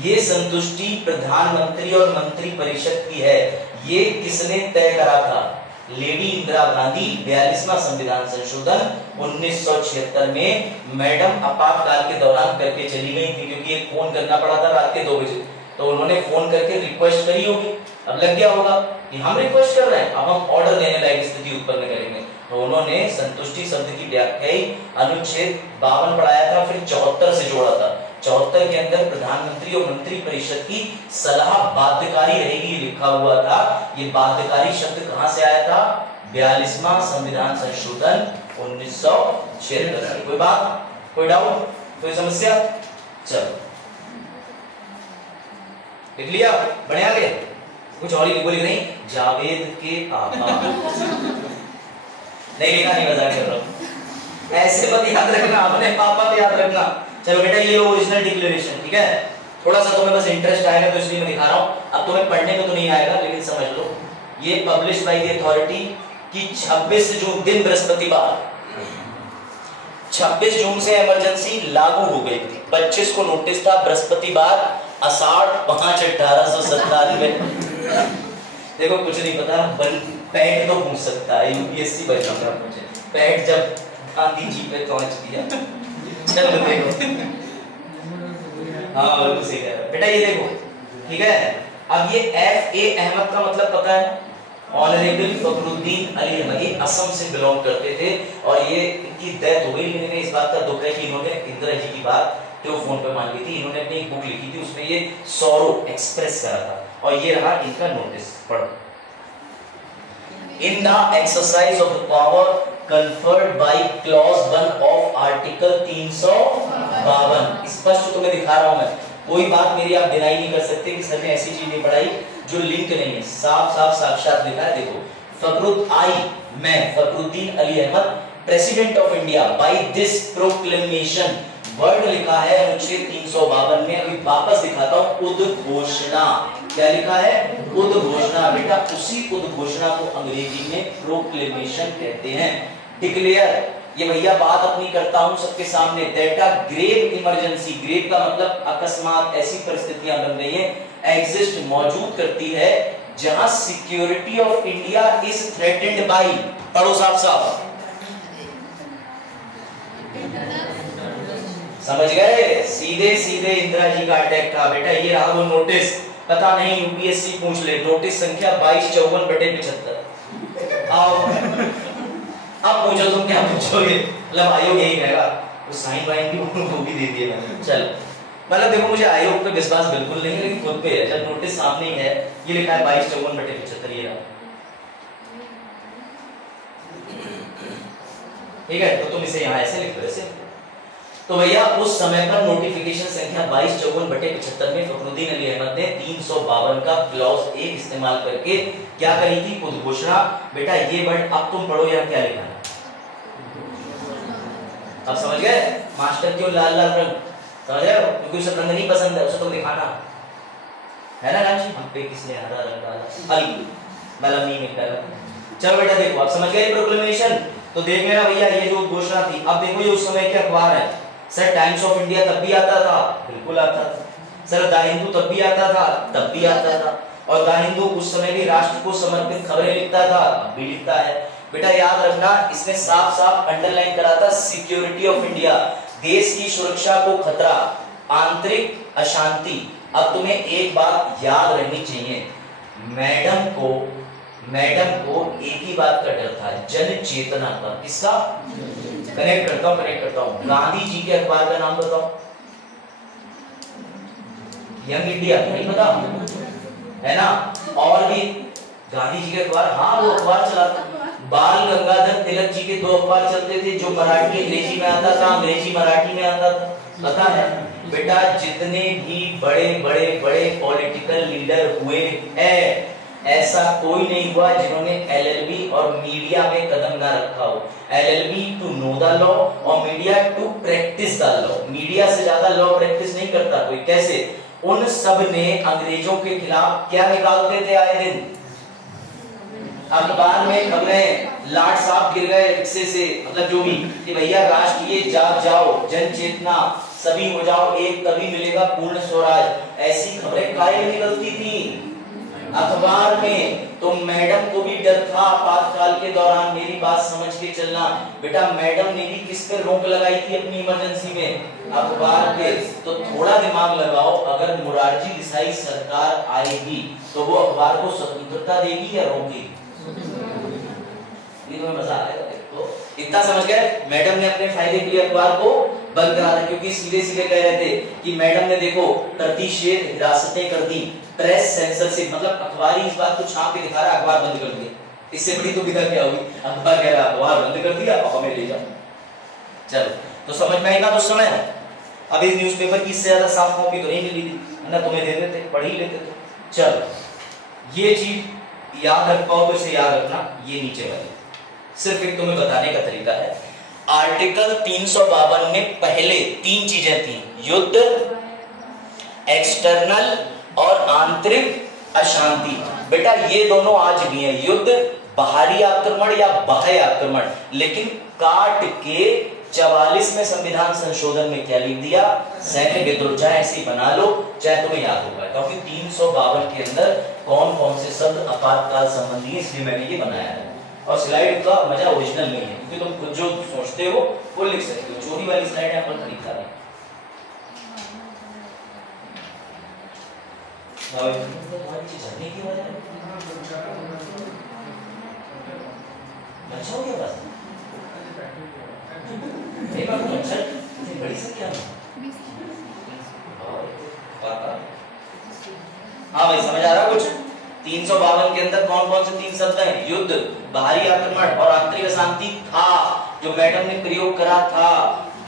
ये संतुष्टि प्रधानमंत्री और मंत्री परिषद की है। ये किसने तय करा था? लेडी इंदिरा गांधी 42वां संविधान संशोधन 1976 में मैडम आपातकाल के दौरान करके चली गई थी, क्योंकि एक फोन करना पड़ा था रात के 2 बजे। तो उन्होंने फोन करके रिक्वेस्ट करी होगी, अब लग गया होगा कि हम रिक्वेस्ट कर रहे हैं, अब हम ऑर्डर देने लायक स्थिति उत्पन्न करेंगे। तो उन्होंने संतुष्टि शब्द की व्याख्या अनुच्छेद 52 पढ़ाया था, फिर 74 से जोड़ा था। 74 के अंदर प्रधानमंत्री और मंत्री परिषद की सलाह बाध्यकारी रहेगी लिखा हुआ था। ये बाध्यकारी शब्द कहां से आया था? 42वां संविधान संशोधन 1976। कोई बात, कोई डाउट, कोई समस्या? चलो लिख लिया, बढ़िया गए। कुछ और ही लिखो, लिख नहीं जावेद के पापा नहीं लिखा, नहीं मजाक कर रहा हूं, ऐसे मत याद रखना, अपने पापा पे याद रखना। चलो बेटा ये लो ओरिजिनल डिक्लेरेशन, ठीक है? थोड़ा सा तुम्हें बस इंटरेस्ट आएगा तो इसलिए मैं दिखा रहा हूं। अब तुम्हें पढ़ने में तो नहीं आएगा लेकिन समझ लो, ये पब्लिश बाय द अथॉरिटी की 26 जून दिन बृहस्पतिवार 26 जून से इमरजेंसी लागू हो गई थी। 25 को नोटिस था, बृहस्पतिवार आषाढ़ 5 1897। देखो कुछ नहीं पता, पैट तो पूछ सकता है, यूपीएससी बचेगा मुझे पैट जब गांधी जी पे पहुंच गया। चलो देखो, हाँ बिल्कुल सही कह रहे हो बेटा, ये देखो ठीक है। अब ये FA अहमद का मतलब पता है? ऑनरेबल फखरुद्दीन अली अहमद, ये असम से बिलोंग करते थे और ये इनकी डेथ हो गई। लेकिन इस बात का दुख है कि इन्होंने इंदिरा जी की बात जो फोन पे मान ली थी, इन्होंने अपनी एक बुक लिखी थी, उसमें ये सौरो एक्सप्रेस करा था और ये रहा इनका नोटिस, पढ़ो। In the exercise of the power conferred by clause 1 of article 352, स्पष्ट तुम्हें दिखा रहा हूं मैं, कोई बात मेरी आप डिनाई नहीं कर सकते कि सर ने ऐसी चीज नहीं पढ़ाई जो लिंक नहीं है, साफ साफ साक्षात लिखा है। देखो मैं Fakhruddin Ali Ahmed president of India by this proclamation, word लिखा है अनुच्छेद 352 में, अभी वापस दिखाता हूं, उद्घोषणा। क्या लिखा है? उद्घोषणा। बेटा उसी उद्घोषणा को अंग्रेजी में प्रोक्लेमेशन कहते हैं। डिक्लेयर, ये भैया बात अपनी करता हूं सबके सामने, that a grave emergency, grave का मतलब अकस्मात ऐसी परिस्थितियां बन रही हैं, एग्जिस्ट मौजूद करती है, जहां security of India is threatened by, पढ़ो साफ साफ, समझ गए? सीधे सीधे इंदिरा जी का अटैक था बेटा। ये रहा वो नोटिस, पता नहीं यूपीएससी पूछ ले, नोटिस संख्या 2254/75। आओ अब पूछो तुम क्या पूछोगे, मतलब आयोग यही कहेगा, तो साइन वाइन भी वो भी दे दिए मैंने। चल मतलब देखो मुझे आयोग पे विश्वास बिल्कुल नहीं है, लेकिन खुद पे है। जब नोटिस सामने ही है, ये लिखा है 2254/75, ये रहा, ठीक है? तो तुम इसे यहाँ ऐसे लिख दो, ऐसे। तो भैया उस समय पर नोटिफिकेशन संख्या 2254/75 में फखरुद्दीन अली अहमद ने 352 का क्लॉज 1 इस्तेमाल करके क्या करी थी? उद्घोषणा। बेटा ये वर्ड अब तुम पढ़ो, यहाँ क्या लिखा है? अब समझ गए मास्टर क्यों लाल लाल रंग? समझ गए? क्योंकि उसे रंग नहीं पसंद है, उसे तुम दिखाना है ना राजी। हम पे किसने हरा रंग डाला? अली मतलब नहीं मिलता। चलो बेटा देखो, अब समझ गए प्रोक्लेमेशन। तो देख लेना भैया, ये जो घोषणा थी, अब देखो ये उस समय के अखबार है। सर टाइम्स ऑफ इंडिया तब भी आता था, बिल्कुल आता था। सर द हिंदू तब भी आता था, तब भी आता था। और द हिंदू उस समय भी राष्ट्र को समर्पित खबरें लिखता था, अब भी लिखता है। बेटा याद रखना, इसमें साफ साफ अंडरलाइन करा था सिक्योरिटी ऑफ इंडिया, देश की सुरक्षा को खतरा, आंतरिक अशांति। अब तुम्हें एक बात याद रखनी चाहिए, मैडम को एक ही बात का डर था, जन चेतना का। किसका? कनेक्ट करता हूं। गांधी जी के अखबार का नाम बताओ। यंग इंडिया, नहीं पता है ना? और भी गांधी जी के अखबार, हाँ वो अखबार चलाता। बाल गंगाधर तिलक जी के 2 अखबार चलते थे, जो मराठी अंग्रेजी में आता था, अंग्रेजी मराठी में आता था, पता है? बेटा जितने भी बड़े बड़े बड़े पॉलिटिकल लीडर हुए हैं, ऐसा कोई नहीं हुआ जिन्होंने LLB और मीडिया में कदम ना रखा हो। LLB to know the law और media to practice the law. Media से ज्यादा लॉ प्रैक्टिस नहीं करता कोई। कैसे? उन सब ने अंग्रेजों के खिलाफ क्या निकालते थे आए दिन? अखबार में खबरें, लाट साहब गिर गए रिक्शे से, मतलब जो भी, कि भैया राष्ट्रीय जाग जाओ, जन चेतना, सभी हो जाओ एक, तभी मिलेगा पूर्ण स्वराज। ऐसी खबरें काहे निकलती थी अखबार में। तो मैडम को भी डर था आपातकाल के दौरान, मेरी बात समझ के चलना बेटा। मैडम ने भी किस पे रोक लगाई थी अपनी इमरजेंसी में? अखबार पे। तो थोड़ा दिमाग लगाओ, अगर मोरारजी देसाई सरकार आएगी तो वो अखबार को स्वतंत्रता देगी या रोकेगी? ये तो मजा आएगा। तो इतना समझ गए, मैडम ने अपने फायदे के लिए अखबार को बंद करा रहे, क्योंकि सीधे सीधे कह रहे थे कि मैडम ने देखो प्रतिषेध हिरासतें कर दी, प्रेस सेंसरशिप, मतलब अखबारी इस बात को छाप के दिखा रहा है, अखबार बंद कर दिया। इससे बड़ी दुविधा क्या होगी, अखबार कह रहा है अखबार बंद कर दिया और हमें ले जाओ। चलो तो समझ में आएगा तो समय है। अब इस न्यूज़पेपर की इससे ज्यादा साफ कॉपी तो नहीं मिली थी, है ना, तुम्हें दे देते, पढ़ ही लेते थे। चलो ये चीज याद रख पाओ तो इसे याद रखना, ये नीचे वाली सिर्फ एक तुम्हें बताने का तरीका है। आर्टिकल 352 में पहले 3 चीजें थी, युद्ध, एक्सटर्नल और आंतरिक अशांति। बेटा ये दोनों आज भी हैं, युद्ध, बाहरी आक्रमण या बाह्य आक्रमण। लेकिन काट के 44 में संविधान संशोधन में क्या लिख दिया, सैन्य विद्रोह। चाहे ऐसे बना लो, चाहे तुम्हें याद होगा, क्योंकि 352 के अंदर कौन कौन से शब्द आपातकाल संबंधी है, इसलिए मैंने ये बनाया है। और स्लाइड का मजा ओरिजिनल नहीं है, क्योंकि तुम खुद जो सोचते हो वो लिख सकते हो। चोरी वाली स्लाइड है, अपन लिखा है। झरने की वजह अच्छा हो गया बस। बड़ी संख्या में। हाँ भाई समझ आ रहा कुछ। 352 के अंदर कौन कौन से 3 शब्द हैं, युद्ध, बाहरी आक्रमण और आंतरिक अशांति था, जो मैडम ने प्रयोग करा था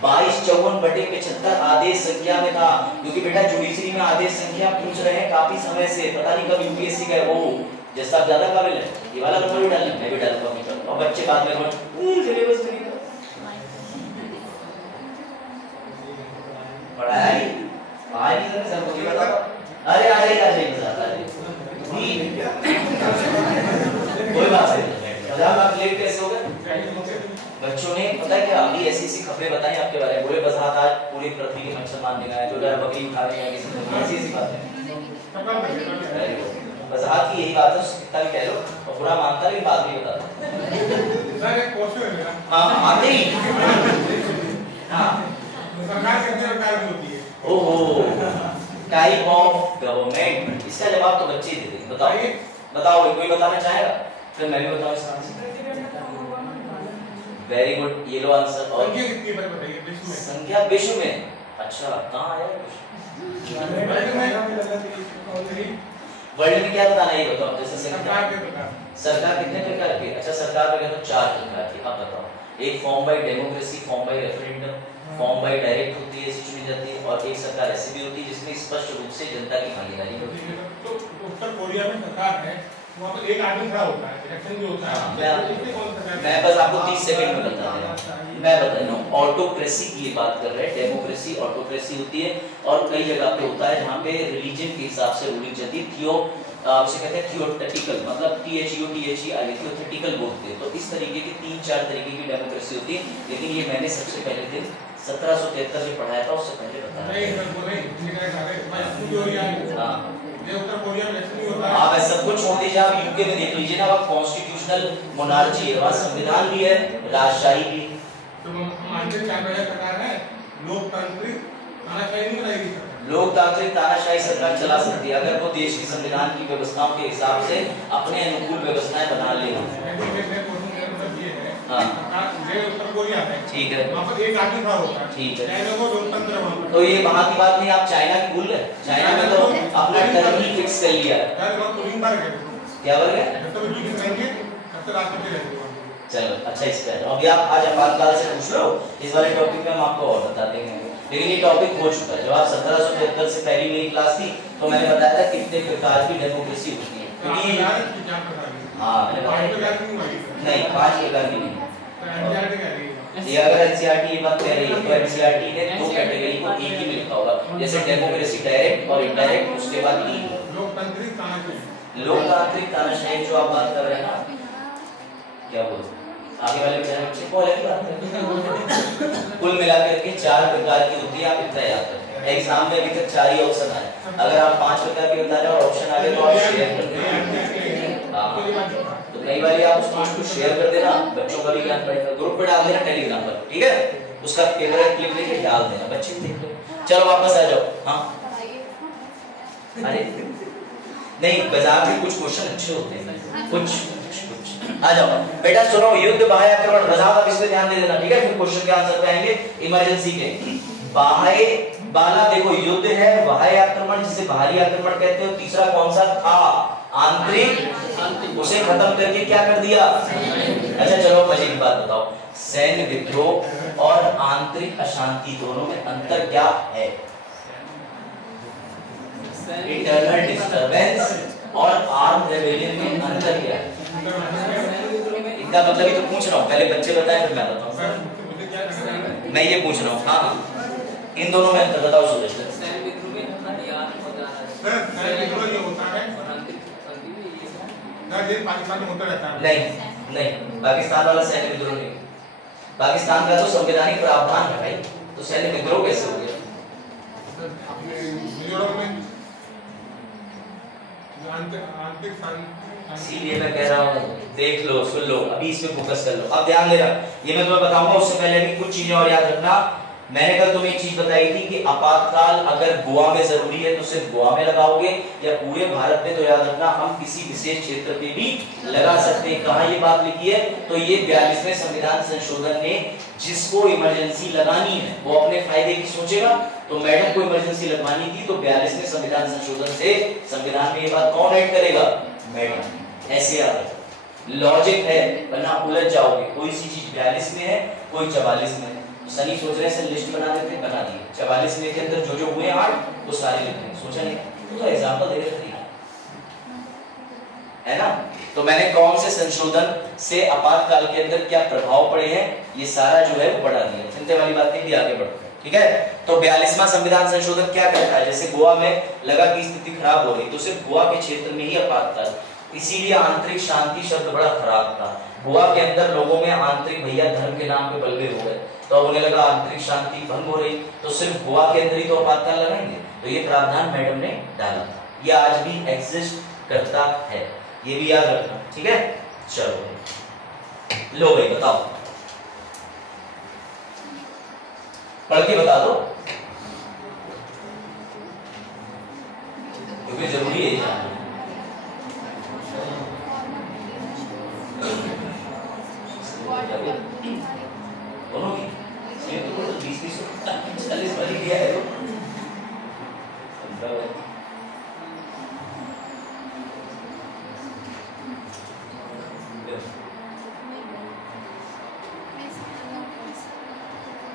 2254/75 आदेश संख्या में था। क्योंकि बेटा जुडिशरी में आदेश संख्या पूछ रहे हैं काफी समय से, पता नहीं कब यूपीएससी का है वो, जैसा ज्यादा काबिल है ये वाला नंबर भी डालना, मैं भी डालता हूं। और बच्चे बाद में सिलेबस में पढ़ाया ही आज ही सर को बता, अरे आ जाइए कोई बात नहीं। मजाक आप लेट कैसे हो गए? बच्चों ने पता है क्या अभी ऐसी खबरें बताई आपके बारे में, बोले बरसात आज पूरी पृथ्वी के मच्छर मारने का है, जो यार बकरी खा रहे हैं, ऐसी बात है। बरसात की यही बात है, कितना भी कह लो और पूरा मानता लेकिन बात नहीं बताता। हाँ आते ही ओहो टाइप ऑफ गवर्नमेंट, इसका जवाब तो बच्चे दे देंगे। बताओ कोई बताना चाहेगा, फिर मैं भी बताऊं इसका आंसर। वेरी गुड, ये लो आंसर। और संख्या विश्व में, अच्छा कहाँ आया वर्ल्ड में, क्या बताना ये बताओ। जैसे सरकार कितने प्रकार की, अच्छा सरकार में कहते 4 प्रकार की। अब बताओ, एक form by democracy, form by referendum, form by direct होती है, ऐसी चुनी जाती है, और एक सरकार ऐसी भी होती है जिसमें स्पष्ट रूप से जनता की भागीदारी होती है। तो उत्तर कोरिया में सरकार है, वहाँ पर एक आदमी खड़ा होता है, इलेक्शन भी होता है। मैं बस आपको 30 सेकंड में बता रहा हूँ, मैं बता रहा हूँ। ऑटोक्रेसी की ये बात कर रहे हैं, डेमोक्रेसी ऑटोक्रेसी होती है, और कई जगह पे होता है जहाँ पे रिलीजन के हिसाब से रूलिंग चलती है। थियो उसे कहते हैं थियोटेटिकल, मतलब थियोथेटिकल बोलते हैं। तो इस तरीके की 3-4 तरीके की डेमोक्रेसी होती है, लेकिन ये मैंने सबसे पहले दिन 1773 में पढ़ाया था, उससे पहले बताया। आप सब कुछ छोड़ दीजिए, आप यूके में देख लीजिए ना, आप कॉन्स्टिट्यूशनल मोनार्ची है, वहाँ संविधान भी है, राजशाही भी। लोकतांत्रिक तानाशाही सरकार चला सकती है अगर वो देश की संविधान की व्यवस्थाओं के हिसाब से अपने अनुकूल व्यवस्थाएं बना ले। ठीक है, ठीक है, तो ये वहाँ की बात नहीं, आप चाइना की भूल गए। चाइना में तो अपना टर्म ही फिक्स कर लिया। क्या वर्ग है? चलो अच्छा इसका अभी आप आज आपातकाल से पूछ लो, इस वाले टॉपिक में हम आपको और बता देंगे, लेकिन ये टॉपिक हो चुका है। जब आप 1773 से पहली मेरी क्लास थी तो मैंने बताया था कितने प्रकार की डेमोक्रेसी होती है, क्योंकि हाँ मैंने बताया नहीं 5 प्रकार की नहीं। ये अगर एनसीईआरटी ये बात कह रही है तो एनसीईआरटी ने 2 कैटेगरी को एक ही में लिखा होगा, जैसे डेमोक्रेसी डायरेक्ट और इनडायरेक्ट, उसके बाद लोकतांत्रिक तानाशाही जो आप बात कर रहे हैं ना, क्या बोलते आगे वाले बेचारे बच्चे को अलग बात है। कुल मिलाकर के 4 प्रकार की होती है, आप इतना याद रखें। एग्जाम में अभी तक 4 ही ऑप्शन आए, अगर आप 5 प्रकार के बता रहे हैं और ऑप्शन आगे तो आप शेयर कर देना। हाँ तो कई बार आप उसको शेयर कर देना, बच्चों का भी ज्ञान बढ़ेगा। ग्रुप पे डाल देना टेलीग्राम पर, ठीक है, उसका पेपर क्लिप लेके डाल देना, बच्चे देख लो। चलो वापस आ जाओ। हाँ अरे नहीं, बाजार में कुछ क्वेश्चन अच्छे होते हैं, कुछ आ जाओ बेटा सुनो, युद्ध बाह्य आक्रमण रजात, अब इस पे ध्यान दे देना, ठीक है? फिर क्वेश्चन के आंसर पे आएंगे इमरजेंसी के। बाह्य वाला देखो युद्ध है, बाह्य आक्रमण जिसे बाहरी आक्रमण कहते हो, तीसरा कौन सा था? आंतरिक, उसे खत्म करके क्या कर दिया? अच्छा चलो मजे की बात बताओ, सैन्य विद्रोह और आंतरिक अशांति दोनों में अंतर क्या है? इंटरनल डिस्टर्बेंस और आर्म रेबेलियन में अंतर क्या है? इतना मतलब ही तो पूछ रहा हूँ, पहले बच्चे बताएं फिर मैं बताऊँ। मैं ये पूछ रहा हूँ, हाँ इन दोनों में अंतर बताओ सूरज। पाकिस्तान में होता रहता है। नहीं नहीं, पाकिस्तान वाला सैन्य विद्रोह नहीं, पाकिस्तान का तो संवैधानिक प्रावधान है भाई, तो सैन्य विद्रोह कैसे हो गया? इसीलिए मैं कह रहा हूँ, देख लो सुन लो, अभी इसमें फोकस कर लो। अब ध्यान देना, ये मैं तुम्हें बताऊंगा, उससे पहले भी कुछ चीजें और याद रखना। मैंने कल तुम्हें एक चीज बताई थी कि आपातकाल अगर गोवा में जरूरी है तो सिर्फ गोवा में लगाओगे या पूरे भारत में, तो याद रखना हम किसी विशेष क्षेत्र पे भी लगा सकते हैं। कहाँ ये बात लिखी है? तो ये 42वें संविधान संशोधन ने जिसको इमरजेंसी लगानी है वो अपने फायदे की सोचेगा, तो मैडम को इमरजेंसी लगवानी थी, तो 42वें संविधान संशोधन से संविधान में ये बात कौन ऐड करेगा? मैडम। ऐसे याद लॉजिक है, वरना उलझ जाओगे। कोई सी चीज 42 में है, कोई 44 में है। सनी सोच रहे हैं लिस्ट बना देते, बना दिए 44 में के अंदर जो जो हुए 8 वो सारे लिख रहे, सोचा नहीं तो एग्जांपल दे रहे थे है ना। तो मैंने कौन से संशोधन से आपातकाल के अंदर क्या प्रभाव पड़े हैं ये सारा जो है वो बढ़ा दिया। चिंता वाली बात नहीं, आगे बढ़ते हैं, ठीक है। तो 42वां संविधान संशोधन क्या कहता है? जैसे गोवा में लगा कि स्थिति खराब हो रही तो सिर्फ गोवा के क्षेत्र में ही आपातकाल, इसीलिए आंतरिक शांति शब्द बड़ा खराब था। गोवा के अंदर लोगों में आंतरिक भैया धर्म के नाम पे बलवे हो गए, तो उन्हें लगा आंतरिक शांति भंग हो रही तो सिर्फ गोवा के अंदर ही तो आपातकाल लगाएंगे, तो ये प्रावधान मैडम ने डाला था। ये आज भी एग्जिस्ट करता है, ये भी याद रखना, ठीक है। चलो लो भाई बताओ, पढ़ के बता दो क्योंकि जरूरी है जानना। दोनों की ये तो 20-20 40 वाली दिया है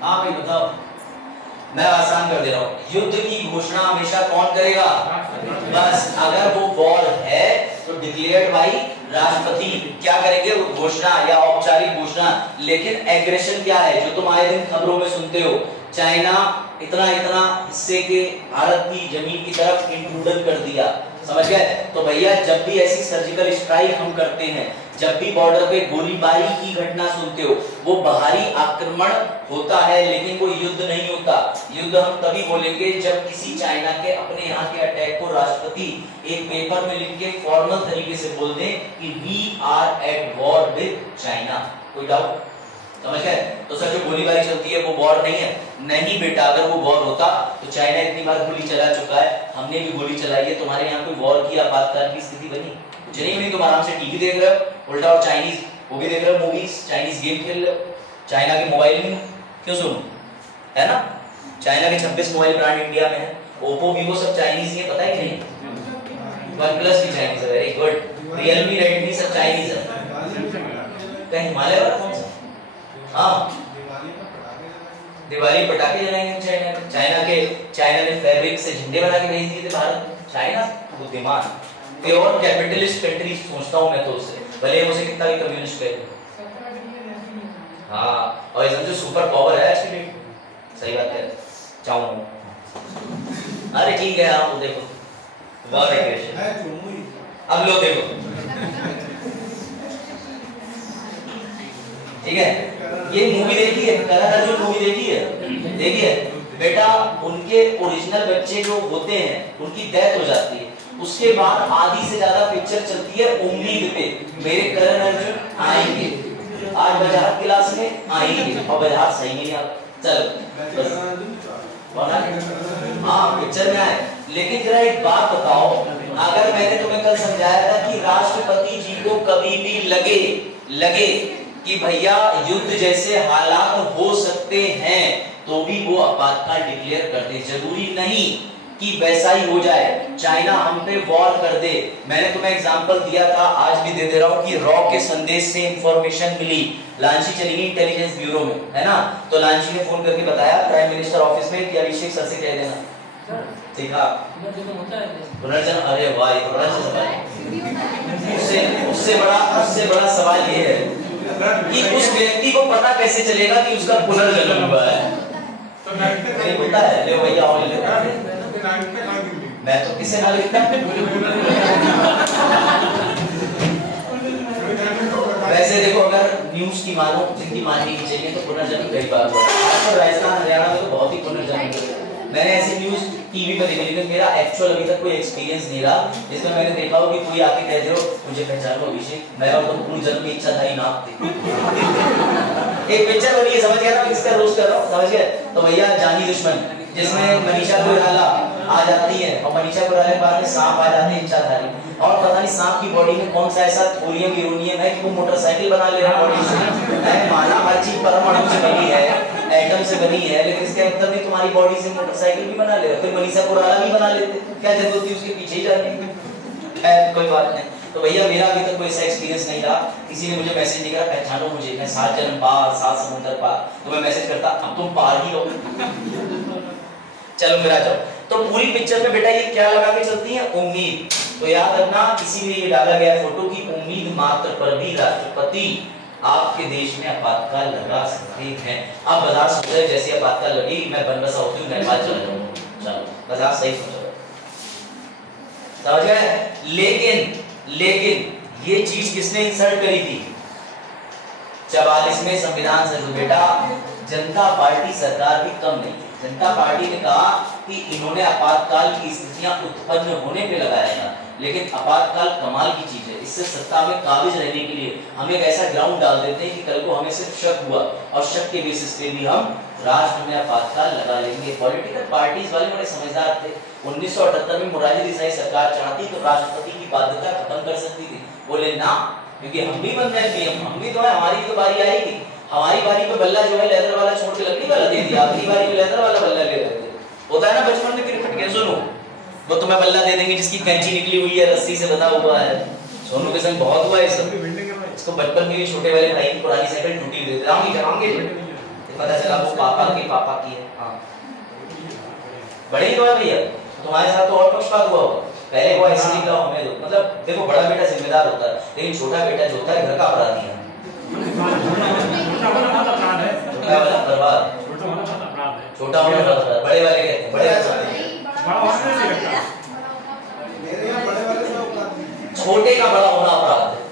हाँ भाई बताओ। मैं आसान कर दे रहा हूँ, युद्ध की घोषणा हमेशा कौन करेगा? बस अगर वो वॉर है तो डिक्लेयर्ड बाय राष्ट्रपति। क्या करेंगे? घोषणा या औपचारिक घोषणा। लेकिन एग्रेशन क्या है जो तुम आए दिन खबरों में सुनते हो? चाइना इतना हिस्से के भारत की जमीन की तरफ इंट्रूडन कर दिया, समझ गए? तो भैया जब भी ऐसी सर्जिकल स्ट्राइक हम करते हैं, जब भी बॉर्डर पे गोलीबारी की घटना सुनते हो, वो बाहरी आक्रमण होता है लेकिन वो युद्ध नहीं होता। युद्ध हम तभी बोलेंगे जब किसी चाइना के अपने यहाँ के अटैक को राष्ट्रपति एक पेपर में लिख के फॉर्मल तरीके से बोल दें कि we are at war with China. कोई डाउट? समझ गए? तो सर जो गोलीबारी चलती है वो वॉर नहीं है। नहीं बेटा, अगर वो वॉर होता तो चाइना इतनी बार गोली चला चुका है, हमने भी गोली चलाई है। तुम्हारे यहाँ कोई वॉर की आपातकाल की स्थिति बनी? कुछ नहीं बनी। तुम आराम से टीवी देख रहे हो, उल्टा और चाइनीज वो भी देख रहे हो, मूवीज, चाइनीज गेम खेल रहे हो, चाइना के मोबाइल में क्यों सुनो, है ना? चाइना के 26 मोबाइल ब्रांड इंडिया में है, ओप्पो वीवो सब चाइनीज ही है, पता ही नहीं? OnePlus भी चाइनीज है, वेरी गुड। रियलमी रेडमी सब चाइनीज है। कहीं हिमालय वाला कौन सा? हाँ दिवाली पटाखे जलाएंगे चाइना ने फैब्रिक से झंडे बना के भेज दिए थे भारत। चाइना बुद्धिमान प्योर कैपिटलिस्ट कंट्री सोचता हूं मैं तो उससे, भले उसे कितना भी कम्युनिस्ट कहे। हाँ और ये समझो सुपर पावर है एक्चुअली। सही बात है, चाहूं अरे ठीक है। आप देखो बहुत एग्रेशन। अब लो देखो, ठीक है। ये मूवी देखी है, करण अर्जुन मूवी देखी है? देखी है बेटा। उनके ओरिजिनल बच्चे जो होते हैं उनकी डेथ हो जाती है, उसके बाद आधी से ज्यादा पिक्चर चलती है उम्मीद पे मेरे करण अर्जुन आएंगे, आज बजारत क्लास में आएंगे, और बजारत सही नहीं आ चलो हाँ पिक्चर में आए। लेकिन जरा एक बात बताओ, अगर मैंने तुम्हें कल समझाया था कि राष्ट्रपति जी को कभी भी लगे कि भैया युद्ध जैसे हालात हो सकते हैं तो भी वो आपातकाल डिक्लेयर कर दे, जरूरी नहीं कि वैसा ही हो जाए, चाइना हम पे वॉर कर दे। मैंने तुम्हें एग्जांपल दिया था, आज भी दे रहा हूं कि रॉ के संदेश से इंफॉर्मेशन मिली, लांची चली गई इंटेलिजेंस ब्यूरो में, है ना, तो लांची ने फोन करके बताया प्राइम मिनिस्टर ऑफिस में कि अभिषेक सर से कह देना, ठीक है पुनर्जन्म। अरे वाह, उससे बड़ा सवाल ये है कि उस व्यक्ति को पता कैसे चलेगा कि उसका पुनर्जन्म हुआ है। नहीं होता है, ले भैया और ले, मैं तो किसे ना लिखता। वैसे देखो, अगर न्यूज की मानो, जिनकी माननी की चाहिए, तो पुनर्जन्म कई बार हुआ है। राजस्थान हरियाणा में तो बहुत ही पुनर्जन्म हुआ। मैंने ऐसी न्यूज टीवी पर देखी, लेकिन मेरा एक्चुअल अभी तक कोई एक्सपीरियंस नहीं रहा जिसमें मैंने देखा हो कि कोई आके कह दे मुझे पहचान लो अभिषेक, मैं और तुम पूर्ण जन्म की इच्छाधारी नाम थे। एक पिक्चर बनी है, समझ गया ना किसका रोस्ट कर रहा हूं, समझ गए? तो भैया जानी दुश्मन, जिसमें मनीषा कोइराला आ जाती है और मनीषा कोइराला के बाद में सांप आ जाते हैं इच्छाधारी, और पता नहीं सांप की बॉडी में कौन सा ऐसा थोरियम यूरेनियम है कि वो मोटरसाइकिल बना ले रहा है बॉडी से। मैं माना हर चीज परमाणु से बनी है, एटम से बनी है, लेकिन इसका मतलब नहीं तुम्हारी बॉडी से मोटरसाइकिल भी बना ले, फिर मनीषा कोइराला भी बना लेते, क्या जरूरत थी उसके पीछे ही जाने की? कोई बात नहीं। तो भैया मेरा अभी तक कोई ऐसा एक्सपीरियंस नहीं रहा, किसी ने मुझे मैसेज नहीं करा पहचानो मुझे, मैं 7 जन्म पार 7 समुद्र पार, तो मैं मैसेज करता अब तुम पार ही हो। चलो मेरा जाओ। तो पूरी पिक्चर में बेटा ये क्या लगा के चलती है? उम्मीद। तो याद रखना, इसीलिए ये डाला गया फोटो की उम्मीद मात्र पर भी राष्ट्रपति आपके देश में आपातकाल लगा सकते हैं। अब बाजार सोच रहे जैसे आपातकाल लगी मैं बनबसा होती हूँ नेपाल चला जाऊंगा, चलो बाजार सही सोच रहे, समझ गए? लेकिन ये चीज किसने इंसर्ट करी थी? 44वें संविधान से। बेटा जनता पार्टी सरकार भी कम नहीं थी, जनता पार्टी ने कहा कि इन्होंने आपातकाल की स्थितियां उत्पन्न होने पे लगाया था, लेकिन आपातकाल कमाल की चीज है, इससे सत्ता में काबिज रहने के लिए हम एक ऐसा ग्राउंड डाल देते हैं कि कल को हमें सिर्फ शक हुआ और शक के बेसिस पे भी हम राष्ट्र में आपातकाल लगा लेंगे। पॉलिटिकल पार्टीज वाले बड़े समझदार थे। 1978 में मोरारजी देसाई सरकार चाहती तो राष्ट्रपति की बाध्यता खत्म कर सकती थी, बोले ना, क्योंकि हम भी बन रहे हैं, हम भी तो है, हमारी तो बारी आएगी, हमारी बारी पे बल्ला जो है लेदर वाला छोड़ के लकड़ी वाला दे दिया, अपनी बारी में लेदर वाला बल्ला ले रहे थे। होता है ना बचपन में क्रिकेट के, सुनो वो तुम्हें बल्ला दे देंगे जिसकी कैंची निकली हुई है, रस्सी से बंधा हुआ है। सोनू के संग बहुत हुआ है सब। इसको बचपन में भी छोटे वाले भाई की पुरानी साइकिल टूटी हुई थी, पता चला वो पापा की है। हाँ बड़े ही हुआ भैया, तुम्हारे साथ तो और पक्षपात हुआ होगा, पहले वो ऐसे निकला हमें दो, मतलब देखो बड़ा बेटा जिम्मेदार होता है, लेकिन छोटा बेटा जो होता है घर का अपराधी है, छोटा वाला बर्बाद, छोटा होना अपराध, बड़े वाले कहते हैं बड़े छोटे का बड़ा होना अपराध है।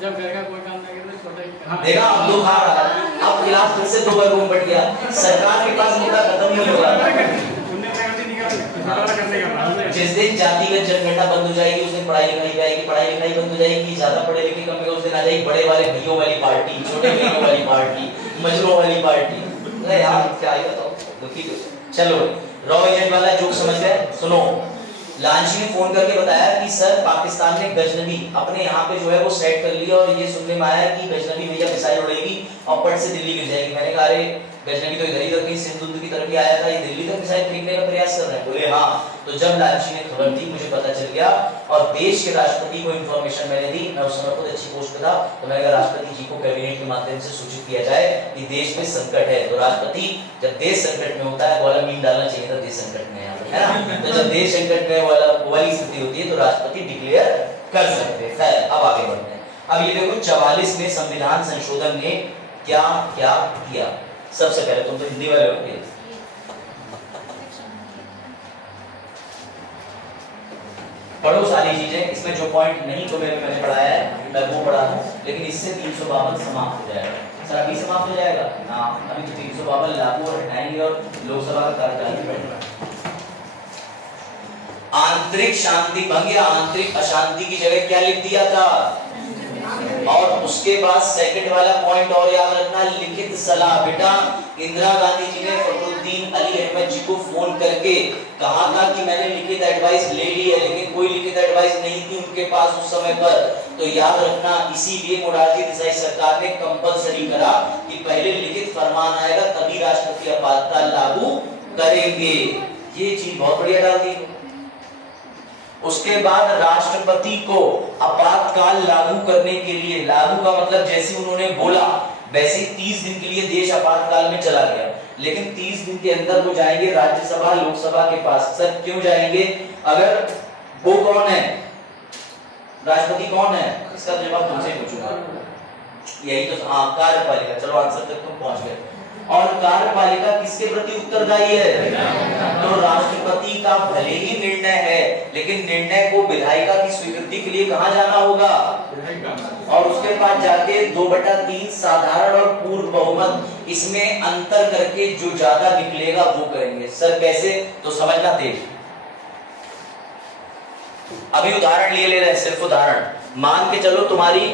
जब घर का कोई काम नहीं करता छोटे की देखा अब दो खा रहा है, अब गिलास फिर से 2 बार रूम बढ़ गया, सरकार के पास मुद्दा खत्म नहीं होगा। जिस दिन जातिगत जनगणना बंद हो जाएगी उस दिन पढ़ाई लिखाई आएगी, पढ़ाई लिखाई बंद हो जाएगी, ज्यादा पढ़े लिखे कम उस दिन आ जाएगी बड़े वाले भैयों वाली पार्टी, छोटे भैयों वाली पार्टी, मजरों वाली पार्टी। अरे यार क्या आएगा तो दुखी। चलो रॉ एजेंट वाला जोक समझ गए? सुनो, लांची ने फोन करके बताया कि सर पाकिस्तान ने गजनबी अपने यहाँ पे जो है वो सेट कर लिया और ये सुनने में आया कि गजनबी भैया मिसाइल उड़ेगी और पट से दिल्ली गिर जाएगी। मैंने कहा अरे गजनबी तो इधर ही कहीं सिंधुदुर्ग की तरफ ही आया था, ये दिल्ली तक मिसाइल फेंकने का प्रयास कर रहे हैं। बोले हाँ। तो जब लांची ने खबर दी मुझे पता चल गया और देश के राष्ट्रपति को इन्फॉर्मेशन मैंने दी, मैं उस समय खुद अच्छी पोस्ट पे था, तो मैंने कहा राष्ट्रपति जी को कैबिनेट के माध्यम से सूचित किया जाए कि देश में संकट है। तो राष्ट्रपति जब देश संकट में होता है वाला मीम डालना चाहिए था, देश संकट में है ना, तो जब देश संकट में वाली स्थिति होती है तो राष्ट्रपति डिक्लेयर कर सकते हैं। खैर अब आगे बढ़ते हैं। अब ये देखो 44वें संविधान संशोधन ने क्या क्या किया। सबसे पहले तुम तो हिंदी वाले हो, पढ़ो सारी चीजें, इसमें जो पॉइंट नहीं तो मैंने पढ़ाया है मैं वो पढ़ा दूं, लेकिन इससे 352 समाप्त हो जाएगा। सर अभी समाप्त हो जाएगा ना, अभी तो 352 लागू और हटाएंगे और लोकसभा का कार्यकाल भी बढ़ेगा। आंतरिक शांति भंग या आंतरिक अशांति की जगह क्या लिख दिया था? और उसके बाद सेकंड वाला पॉइंट और याद रखना, लिखित सलाह। बेटा इंदिरा गांधी जी ने फखरुद्दीन अली अहमद जी को फोन करके कहा था कि मैंने लिखित एडवाइस ले ली है, लेकिन कोई लिखित एडवाइस नहीं थी उनके पास उस समय पर। तो याद रखना, इसीलिए मोरारजी देसाई सरकार ने कंपलसरी करा कि पहले लिखित फरमान आएगा तभी राष्ट्रपति आपातकाल लागू करेंगे। ये चीज बहुत बढ़िया डाल दी। उसके बाद राष्ट्रपति को आपातकाल लागू करने के लिए, लागू का मतलब जैसे उन्होंने बोला वैसे 30 दिन के लिए देश आपातकाल में चला गया, लेकिन 30 दिन के अंदर वो जाएंगे राज्यसभा लोकसभा के पास। सर क्यों जाएंगे? अगर वो कौन है, राष्ट्रपति कौन है, इसका जवाब तुमसे पूछूंगा। यही तो कार्यपालिका। चलो आंसर तक तुम पहुंच गए। और कार्यपालिका किसके प्रति उत्तरदायी है? तो राष्ट्रपति का भले ही निर्णय है, लेकिन निर्णय को विधायिका की स्वीकृति के लिए कहां जाना होगा? और उसके बाद जाके 2/3 साधारण और पूर्ण बहुमत, इसमें अंतर करके जो ज्यादा निकलेगा वो करेंगे। सर कैसे? तो समझना तेज। अभी उदाहरण ले रहे हैं, सिर्फ उदाहरण। मान के चलो तुम्हारी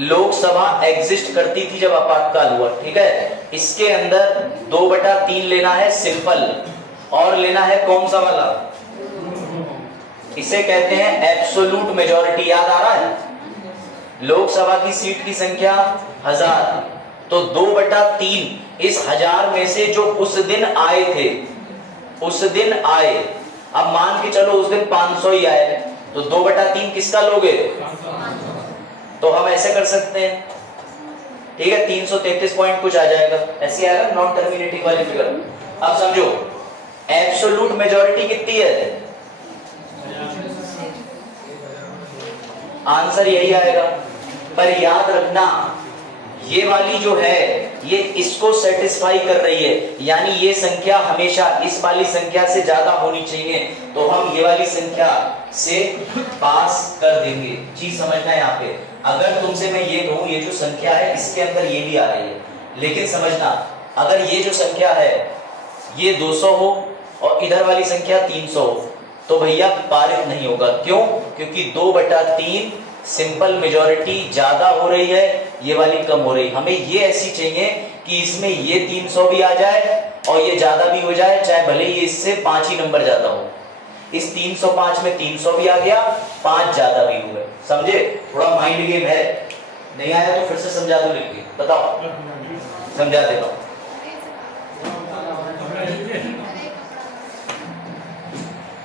लोकसभा एग्जिस्ट करती थी जब आपातकाल हुआ, ठीक है? इसके अंदर 2/3 लेना है सिंपल, और लेना है कौन सा वाला? इसे कहते हैं एब्सोल्यूट मेजॉरिटी। याद आ रहा है? लोकसभा की सीट की संख्या 1000, तो 2/3 इस 1000 में से जो उस दिन आए थे, उस दिन आए, अब मान के चलो उस दिन 500 ही आए, तो 2/3 किसका लोगे? तो हम ऐसे कर सकते हैं, ठीक है? 333 पॉइंट कुछ आ जाएगा, ऐसे आएगा नॉन टर्मिनेटिंग वाली फिगर। अब समझो एब्सोल्यूट मेजॉरिटी कितनी है? आंसर यही आएगा। पर याद रखना ये वाली जो है ये इसको सेटिस्फाई कर रही है, यानी ये संख्या हमेशा इस वाली संख्या से ज्यादा होनी चाहिए, तो हम ये वाली संख्या से पास कर देंगे। चीज समझना है यहाँ पे। अगर तुमसे मैं ये कहूं ये जो संख्या है इसके अंदर ये भी आ रही है, लेकिन समझना अगर ये जो संख्या है ये 200 हो और इधर वाली संख्या 300 हो, तो भैया पारित नहीं होगा। क्यों? क्योंकि 2/3 सिंपल मेजॉरिटी ज्यादा हो रही है, ये वाली कम हो रही। हमें ये ऐसी चाहिए कि इसमें ये 300 भी आ जाए और ये ज्यादा भी हो जाए, चाहे भले ये इससे 5 ही नंबर ज्यादा हो। इस 305 में 300 भी आ गया, 5 ज्यादा भी हुए। समझे? थोड़ा माइंड गेम है। नहीं आया तो फिर से समझा दो, लिख के बताओ, समझा देता हूं।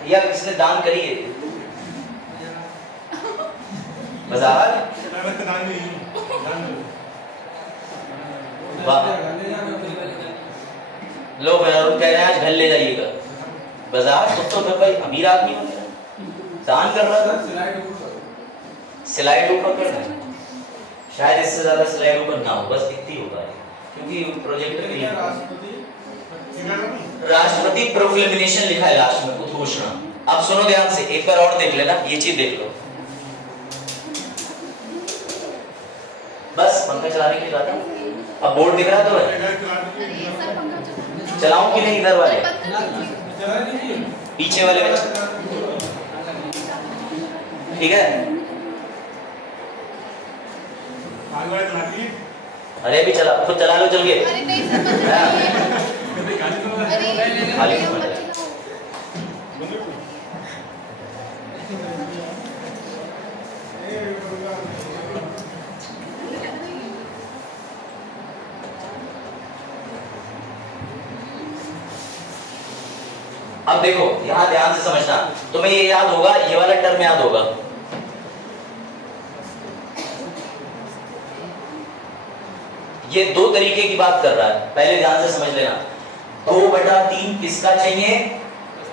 या किसने दान करी है? बाजार लोग कह रहे हैं आज घर ले जाइएगा बाजार। तो फिर भाई अमीर आदमी हो, दान कर रहा था। स्लाइड ऊपर कर रहे हैं, शायद इससे ज्यादा स्लाइड ऊपर ना हो, बस इतनी होगा क्योंकि प्रोजेक्टर के लिए राष्ट्रपति प्रोक्लेमेशन लिखा है लास्ट में, उद्घोषणा। अब सुनो ध्यान से, एक बार और देख लेना, ये चीज देख लो। बस पंखा चलाने की बात है। अब बोर्ड दिख रहा तो है, चलाऊं कि नहीं? इधर वाले पीछे वाले में, ठीक है? अरे भी चला, खुद चला लो, चल के अब देखो यहां ध्यान से समझना, तुम्हें ये याद होगा, ये वाला टर्म याद होगा। ये 2 तरीके की बात कर रहा है, पहले ध्यान से समझ लेना। 2/3 किसका चाहिए?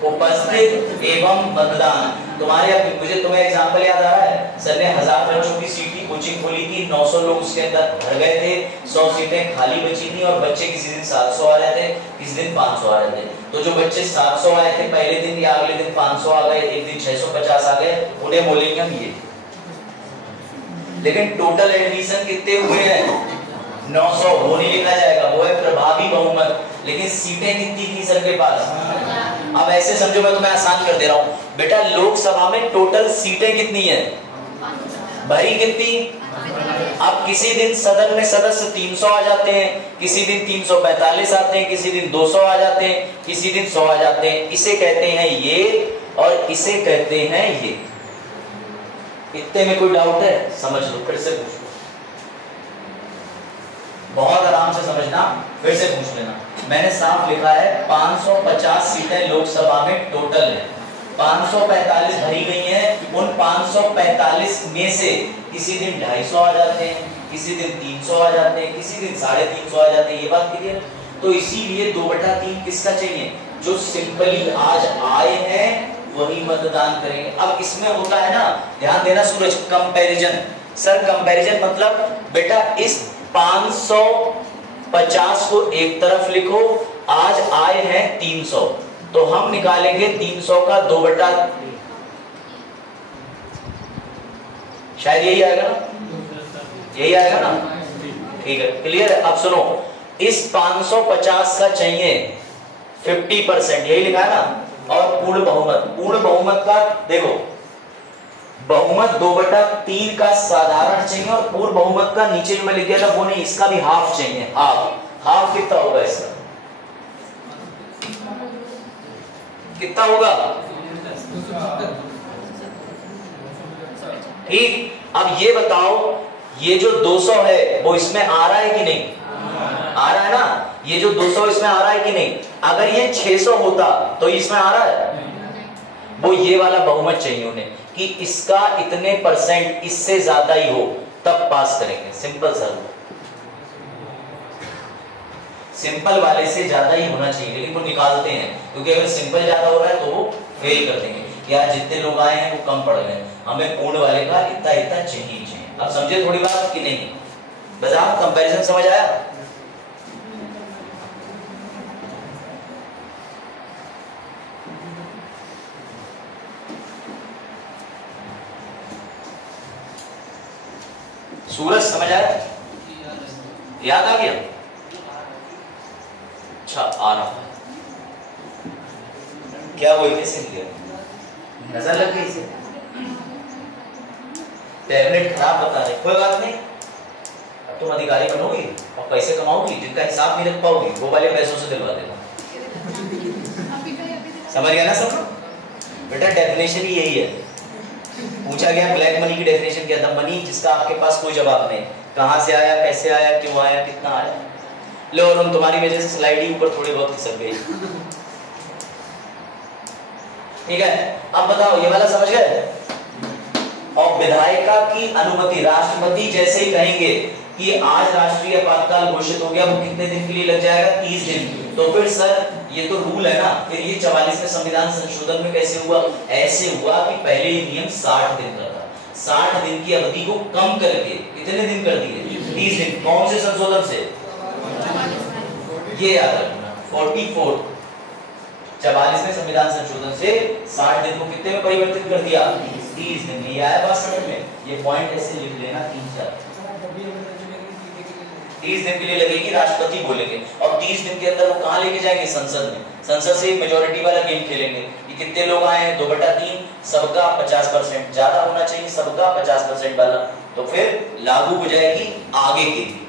उपस्थित एवं मतदान। तुम्हें एग्जांपल याद आ रहा है? सर ने 1000 बच्चों की सीट की कोचिंग खोली थी, 900 लोग उसके अंदर भर गए थे, 100 सीटें खाली बची थी और बच्चे किसी दिन 700 आ रहे थे, किसी दिन 500 आ रहे थे। तो जो बच्चे 700 आए थे पहले दिन या अगले दिन 500 आ गए, एक दिन 650 आ गए, उन्हें बोलेंगे हम ये। लेकिन टोटल एडमिशन कितने हुए हैं? 900। वो नहीं लिखा जाएगा, वो है प्रभावी बहुमत। लेकिन सीटें कितनी थी सर के पास? अब ऐसे समझो, मैं तुम्हें आसान कर दे रहा हूं बेटा। लोकसभा में टोटल सीटें कितनी है? भरी कितनी? अब किसी दिन सदन में सदस्य 300 आ जाते हैं, किसी दिन 345 आते हैं, किसी दिन 200 आ जाते हैं, किसी दिन 100 आ जाते हैं। इसे कहते हैं ये और इसे कहते हैं ये। इतने में कोई डाउट है? समझ लो, फिर से पूछ लो, बहुत आराम से समझना, फिर से पूछ लेना। मैंने साफ लिखा है 550 सीटें लोकसभा में टोटल है, 545 भरी गई हैं। उन 545 में से किसी दिन 250 आ जाते हैं, किसी दिन 300 आ जाते हैं, किसी दिन 350 आ जाते हैं। ये बात क्लियर? तो इसीलिए 2/3 किसका चाहिए? जो सिंपली आज आए हैं वही मतदान करेंगे। अब इसमें होता है ना, ध्यान देना सूरज, कंपैरिजन। सर कंपैरिजन मतलब बेटा इस 550 को एक तरफ लिखो, आज आए हैं 300, तो हम निकालेंगे 300 का 2/3, शायद यही आएगा ना, यही आएगा ना, ठीक है, क्लियर है। अब सुनो, इस 550 का चाहिए 50%, यही लिखा है ना, और पूर्ण बहुमत। पूर्ण बहुमत का देखो, बहुमत 2/3 का साधारण चाहिए और पूर्ण बहुमत का नीचे जो मैं लिख दिया था वो नहीं, इसका भी हाफ चाहिए। हाफ कितना होगा इसका? कितना होगा? ठीक। अब ये बताओ, ये जो 200 है वो इसमें आ रहा है कि नहीं? आ रहा है ना। ये जो 200 इसमें आ रहा है कि नहीं? अगर ये 600 होता तो इसमें आ रहा है। वो ये वाला बहुमत चाहिए उन्हें कि इसका इतने % इससे ज्यादा ही हो, तब पास करेंगे। सिंपल सर, सिंपल वाले से ज्यादा ही होना चाहिए, लेकिन वो निकालते हैं, क्योंकि अगर सिंपल ज्यादा हो रहा है तो वो फेल कर देंगे। यार जितने लोग आए हैं वो कम पड़ गए, हमें पूर्ण वाले का इतना इतना चाहिए। अब समझे थोड़ी बात कि नहीं? बता, कंपैरिजन समझ आया? सूरज समझ आया? याद आ गया? अच्छा, आ रहा है। क्या वो कैसे लिया? नजर लग गई इसे, टैबलेट खराब बता रहे, कोई बात नहीं। अब तुम अधिकारी बनोगी और पैसे कमाओगी, जिनका हिसाब नहीं रख पाओगी वो वाले पैसों से दिलवा देना। समझ गया ना सब? बेटा डेफिनेशन ही यही है। पूछा गया ब्लैक मनी की डेफिनेशन क्या था? मनी जिसका आपके पास कोई जवाब नहीं, कहां से आया, कैसे आया, क्यों आया, कितना आया। लो, और हम तुम्हारी वजह से स्लाइड ही ऊपर थोड़ी बहुत खिसक गई। ठीक है, अब बताओ ये वाला समझ गए? और विधायिका की अनुमति, राष्ट्रपति जैसे ही कहेंगे कि आज राष्ट्रीय आपातकाल घोषित हो गया, वो कितने दिन के लिए लग जाएगा? 30 दिन। तो फिर सर ये तो रूल है ना, फिर ये 44 में संविधान संशोधन में कैसे हुआ? ऐसे हुआ कि पहले ये नियम 60 दिन का था, 60 दिन की अवधि को कम करके कितने दिन कर दिए? 30 दिन। कौन से संशोधन से? ये याद रखना, 44, 44 में संविधान संशोधन से 60 दिन को कितने में परिवर्तित कर दिया? 30 दिन में। ये आया बात समझ में? ये पॉइंट ऐसे लिख लेना 3-4। 30 दिन के लिए लगेगी, राष्ट्रपति बोलेंगे, और 30 दिन के अंदर वो कहां लेके जाएंगे? संसद में। संसद से मेजॉरिटी वाला गेम खेलेंगे कि कितने लोग आए हैं, 2/3, सबका 50%, ज्यादा होना चाहिए सबका 50% वाला, तो फिर लागू हो जाएगी आगे के लिए।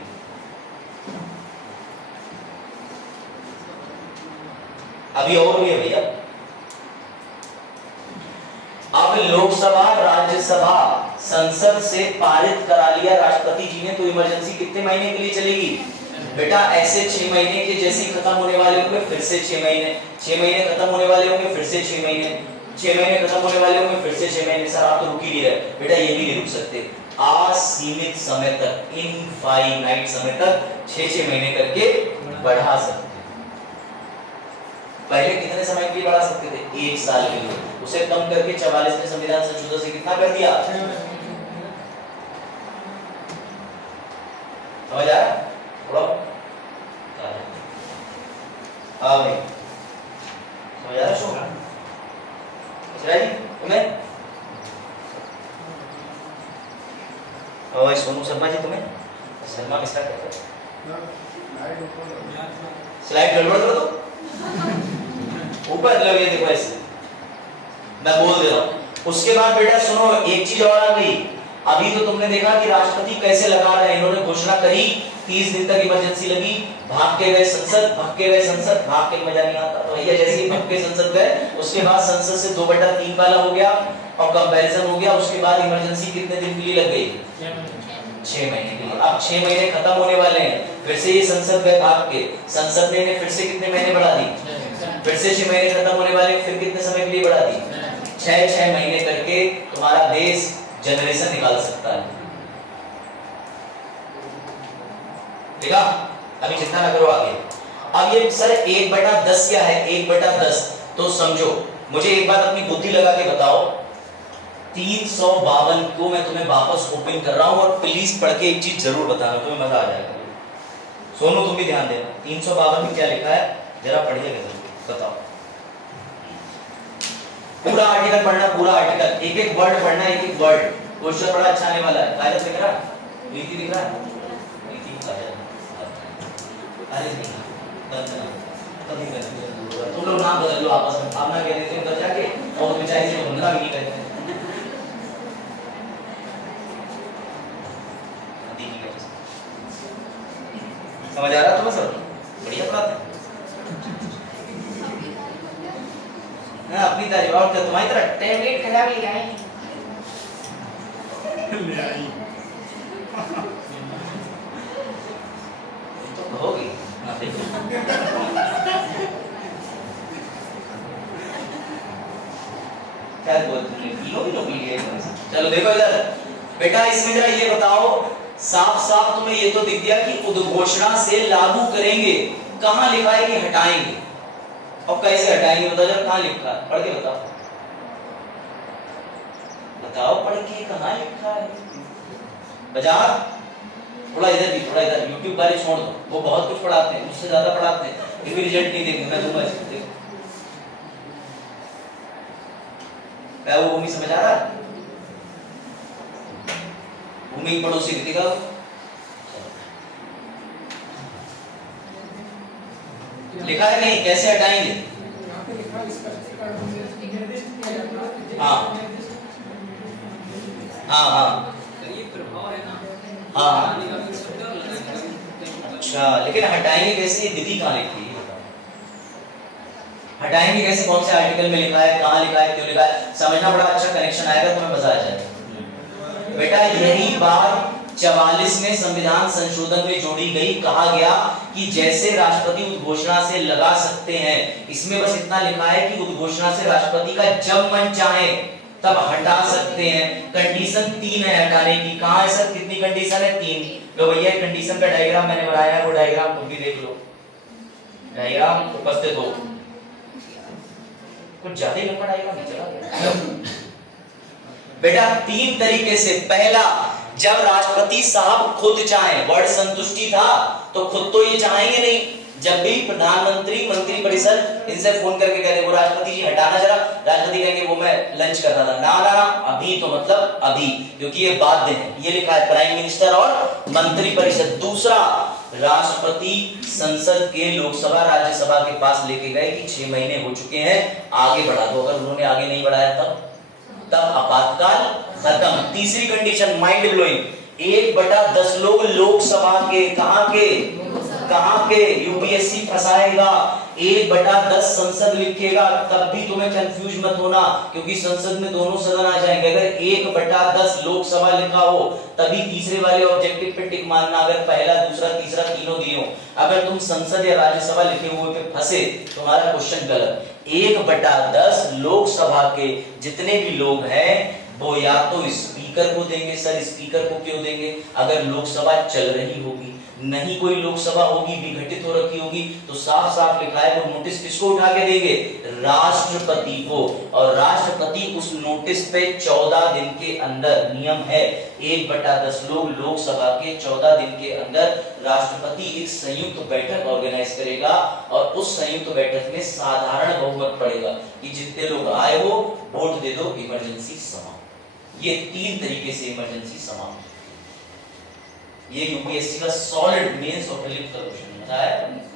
अभी और भी है भैया। अब लोकसभा, राज्यसभा, संसद से पारित करा लिया राष्ट्रपति जी ने, तो इमरजेंसी कितने महीने के लिए चलेगी? बेटा ऐसे 6 महीने के जैसे ही खत्म होने वाले होंगे फिर से 6 महीने, 6 महीने खत्म होने वाले होंगे फिर से 6 महीने, 6 महीने खत्म होने वाले होंगे फिर से 6 महीने। सर आप तो रुक ही नहीं रहे। बेटा ये भी नहीं रुक सकते, असीमित समय तक, इनफाइनाइट समय तक 6-6 महीने करके बढ़ा सकते। पहले कितने समय के लिए बढ़ा सकते थे? 1 साल के लिए। उसे कम करके 44 में संविधान संशोधन से कितना कर दिया? समझ आया? थोड़ा हाँ भाई समझ आया? शो तुम्हें सोनू शर्मा जी, तुम्हें शर्मा मिश्रा कहते हैं। स्लाइड गड़बड़ कर दो ऊपर, लो ये देखो ऐसे मैं बोल दे रहा हूं। उसके बाद बेटा सुनो, एक चीज और आ गई। अभी तो तुमने देखा कि राष्ट्रपति कैसे लगा रहे हैं, इन्होंने घोषणा करी 30 दिन तक इमरजेंसी लगी, भाग के गए संसद, भाग के मजा नहीं आता। तो भैया जैसे ही भाग के संसद गए उसके बाद संसद से 2/3 वाला हो गया और कंपैरिजन हो गया, उसके बाद इमरजेंसी कितने दिन के लिए लग गई? 6 महीने के लिए। अब 6 महीने खत्म होने वाले हैं, फिर से ये संसद गए भाग के, संसद ने फिर से कितने महीने बढ़ा दी, फिर से 6 महीने खत्म होने वाले, फिर कितने समय के लिए बढ़ा दी? 6 महीने करके तुम्हारा देश जनरेशन निकाल सकता है। ठीक है, अभी चिंता ना करो आगे। अब ये सर 1/10 क्या है? 1/10 तो समझो, मुझे एक बात अपनी बुद्धि लगा के बताओ, 352 को मैं तुम्हें वापस ओपन कर रहा हूं और प्लीज पढ़ के एक चीज जरूर बताना, तुम्हें मजा आ जाएगा। सोनू तुम भी ध्यान देना, 352 में क्या लिखा है जरा पढ़िएगा जरूर, बताओ। पूरा आर्टिकल पढ़ना, पूरा आर्टिकल, एक एक वर्ड पढ़ना, एक एक वर्ड। क्वेश्चन बड़ा अच्छा आने वाला है। कायदा दिख रहा है, नीति दिख रहा है, नीति अरे कभी तुम लोग नाम बदल लो आपस में, आप ना कह देते उधर जाके और बेचारी से बंदा भी नहीं करते। समझ आ रहा तुम्हें सब? बढ़िया बात है। अपनी तारीफ और क्या तुम्हारी तरह टैबलेट खराब ले आई तो होगी ना, देखो क्या बोलते हैं चलो देखो इधर बेटा, इसमें जरा ये बताओ, साफ साफ तुम्हें ये तो दिख गया कि उद्घोषणा से लागू करेंगे, कहां लिखा है कि हटाएंगे और कैसे हटाएंगे? बताओ जरा, कहां लिखा है? पढ़ के बताओ, बताओ पढ़ के कहां लिखा है? बाजार थोड़ा इधर भी, थोड़ा इधर, YouTube वाले छोड़ दो, वो बहुत कुछ पढ़ाते हैं, उससे ज्यादा पढ़ाते हैं, ये भी रिजल्ट नहीं देंगे, मैं दूंगा इसको। देखो क्या वो भूमि समझ आ रहा है? भूमि पड़ोसी दिखेगा, लिखा है नहीं, कैसे हटाएंगे? हाँ हाँ हाँ हाँ, अच्छा, लेकिन हटाएंगे कैसे? विधि कहाँ लिखी है? हटाएंगे कैसे? कौन से आर्टिकल में लिखा है, कहाँ लिखा है, क्यों लिखा है? समझना, बड़ा अच्छा कनेक्शन आएगा, तुम्हें मजा आ जाएगा। बेटा यही बात 44वें संविधान संशोधन में जोड़ी गई, कहा गया कि जैसे राष्ट्रपति उद्घोषणा से लगा सकते हैं, इसमें बस इतना लिखा है कि उद्घोषणा से राष्ट्रपति का जब मन चाहे तब हटा सकते हैं। कंडीशन 3 है हटाने की। कहां है सर, कितनी कंडीशन है? 3। तो भैया कंडीशन का डायग्राम मैंने बनाया है, वो डायग्राम तुम भी देख लो। डायग्राम उपस्थित हो, कुछ ज्यादा ही लंबा डायग्राम चला बेटा। 3 तरीके से, पहला, जब राष्ट्रपति साहब खुद चाहे, वर्ड संतुष्टि था तो खुद तो ये चाहेंगे नहीं, जब भी प्रधानमंत्री मंत्रिपरिषद इनसे फोन करके कह दे वो राष्ट्रपति जी हटाना जरा, राष्ट्रपति कहेंगे वो मैं लंच कर रहा था, ना ना ना अभी तो मतलब अभी, क्योंकि ये बाध्य है, ये लिखा है प्राइम मिनिस्टर और मंत्रिपरिषद। दूसरा, राष्ट्रपति संसद के लोकसभा राज्यसभा के पास लेके गए कि 6 महीने हो चुके हैं, आगे बढ़ा दो। अगर उन्होंने आगे नहीं बढ़ाया तब आपातकाल खत्म। तीसरी कंडीशन माइंड ब्लोइंग, 1/10 लोग लोकसभा के, कहां के यूपीएससी फंसाएगा, 1/10 संसद लिखेगा, तब भी तुम्हें कंफ्यूज मत होना, क्योंकि संसद में दोनों सदन आ जाएंगे। अगर 1/10 लोकसभा लिखा हो तभी तीसरे वाले ऑब्जेक्टिव पे टिक मारना, अगर पहला, दूसरा, तीसरा तीनों दिए हो। अगर तुम संसद या राज्यसभा लिखे हुए पे फंसे, तुम्हारा क्वेश्चन गलत। 1/10 लोकसभा के जितने भी लोग हैं वो या तो स्पीकर को देंगे। सर स्पीकर को क्यों देंगे? अगर लोकसभा चल रही होगी, नहीं कोई लोकसभा होगी, विघटित हो रखी होगी, तो साफ साफ लिखा है वो नोटिस किसको उठा के देंगे? राष्ट्रपति को। और राष्ट्रपति उस नोटिस पे 14 दिन के अंदर, नियम है 1/10 लोग लोकसभा के 14 दिन के अंदर राष्ट्रपति एक संयुक्त बैठक ऑर्गेनाइज करेगा और उस संयुक्त बैठक में साधारण बहुमत पड़ेगा कि जितने लोग आए हो वोट दे दो, इमरजेंसी समाप्त। ये 3 तरीके से इमरजेंसी समाप्त। ये यूपीएससी का सॉलिड मेंस और प्रीलिम्स का क्वेश्चन है।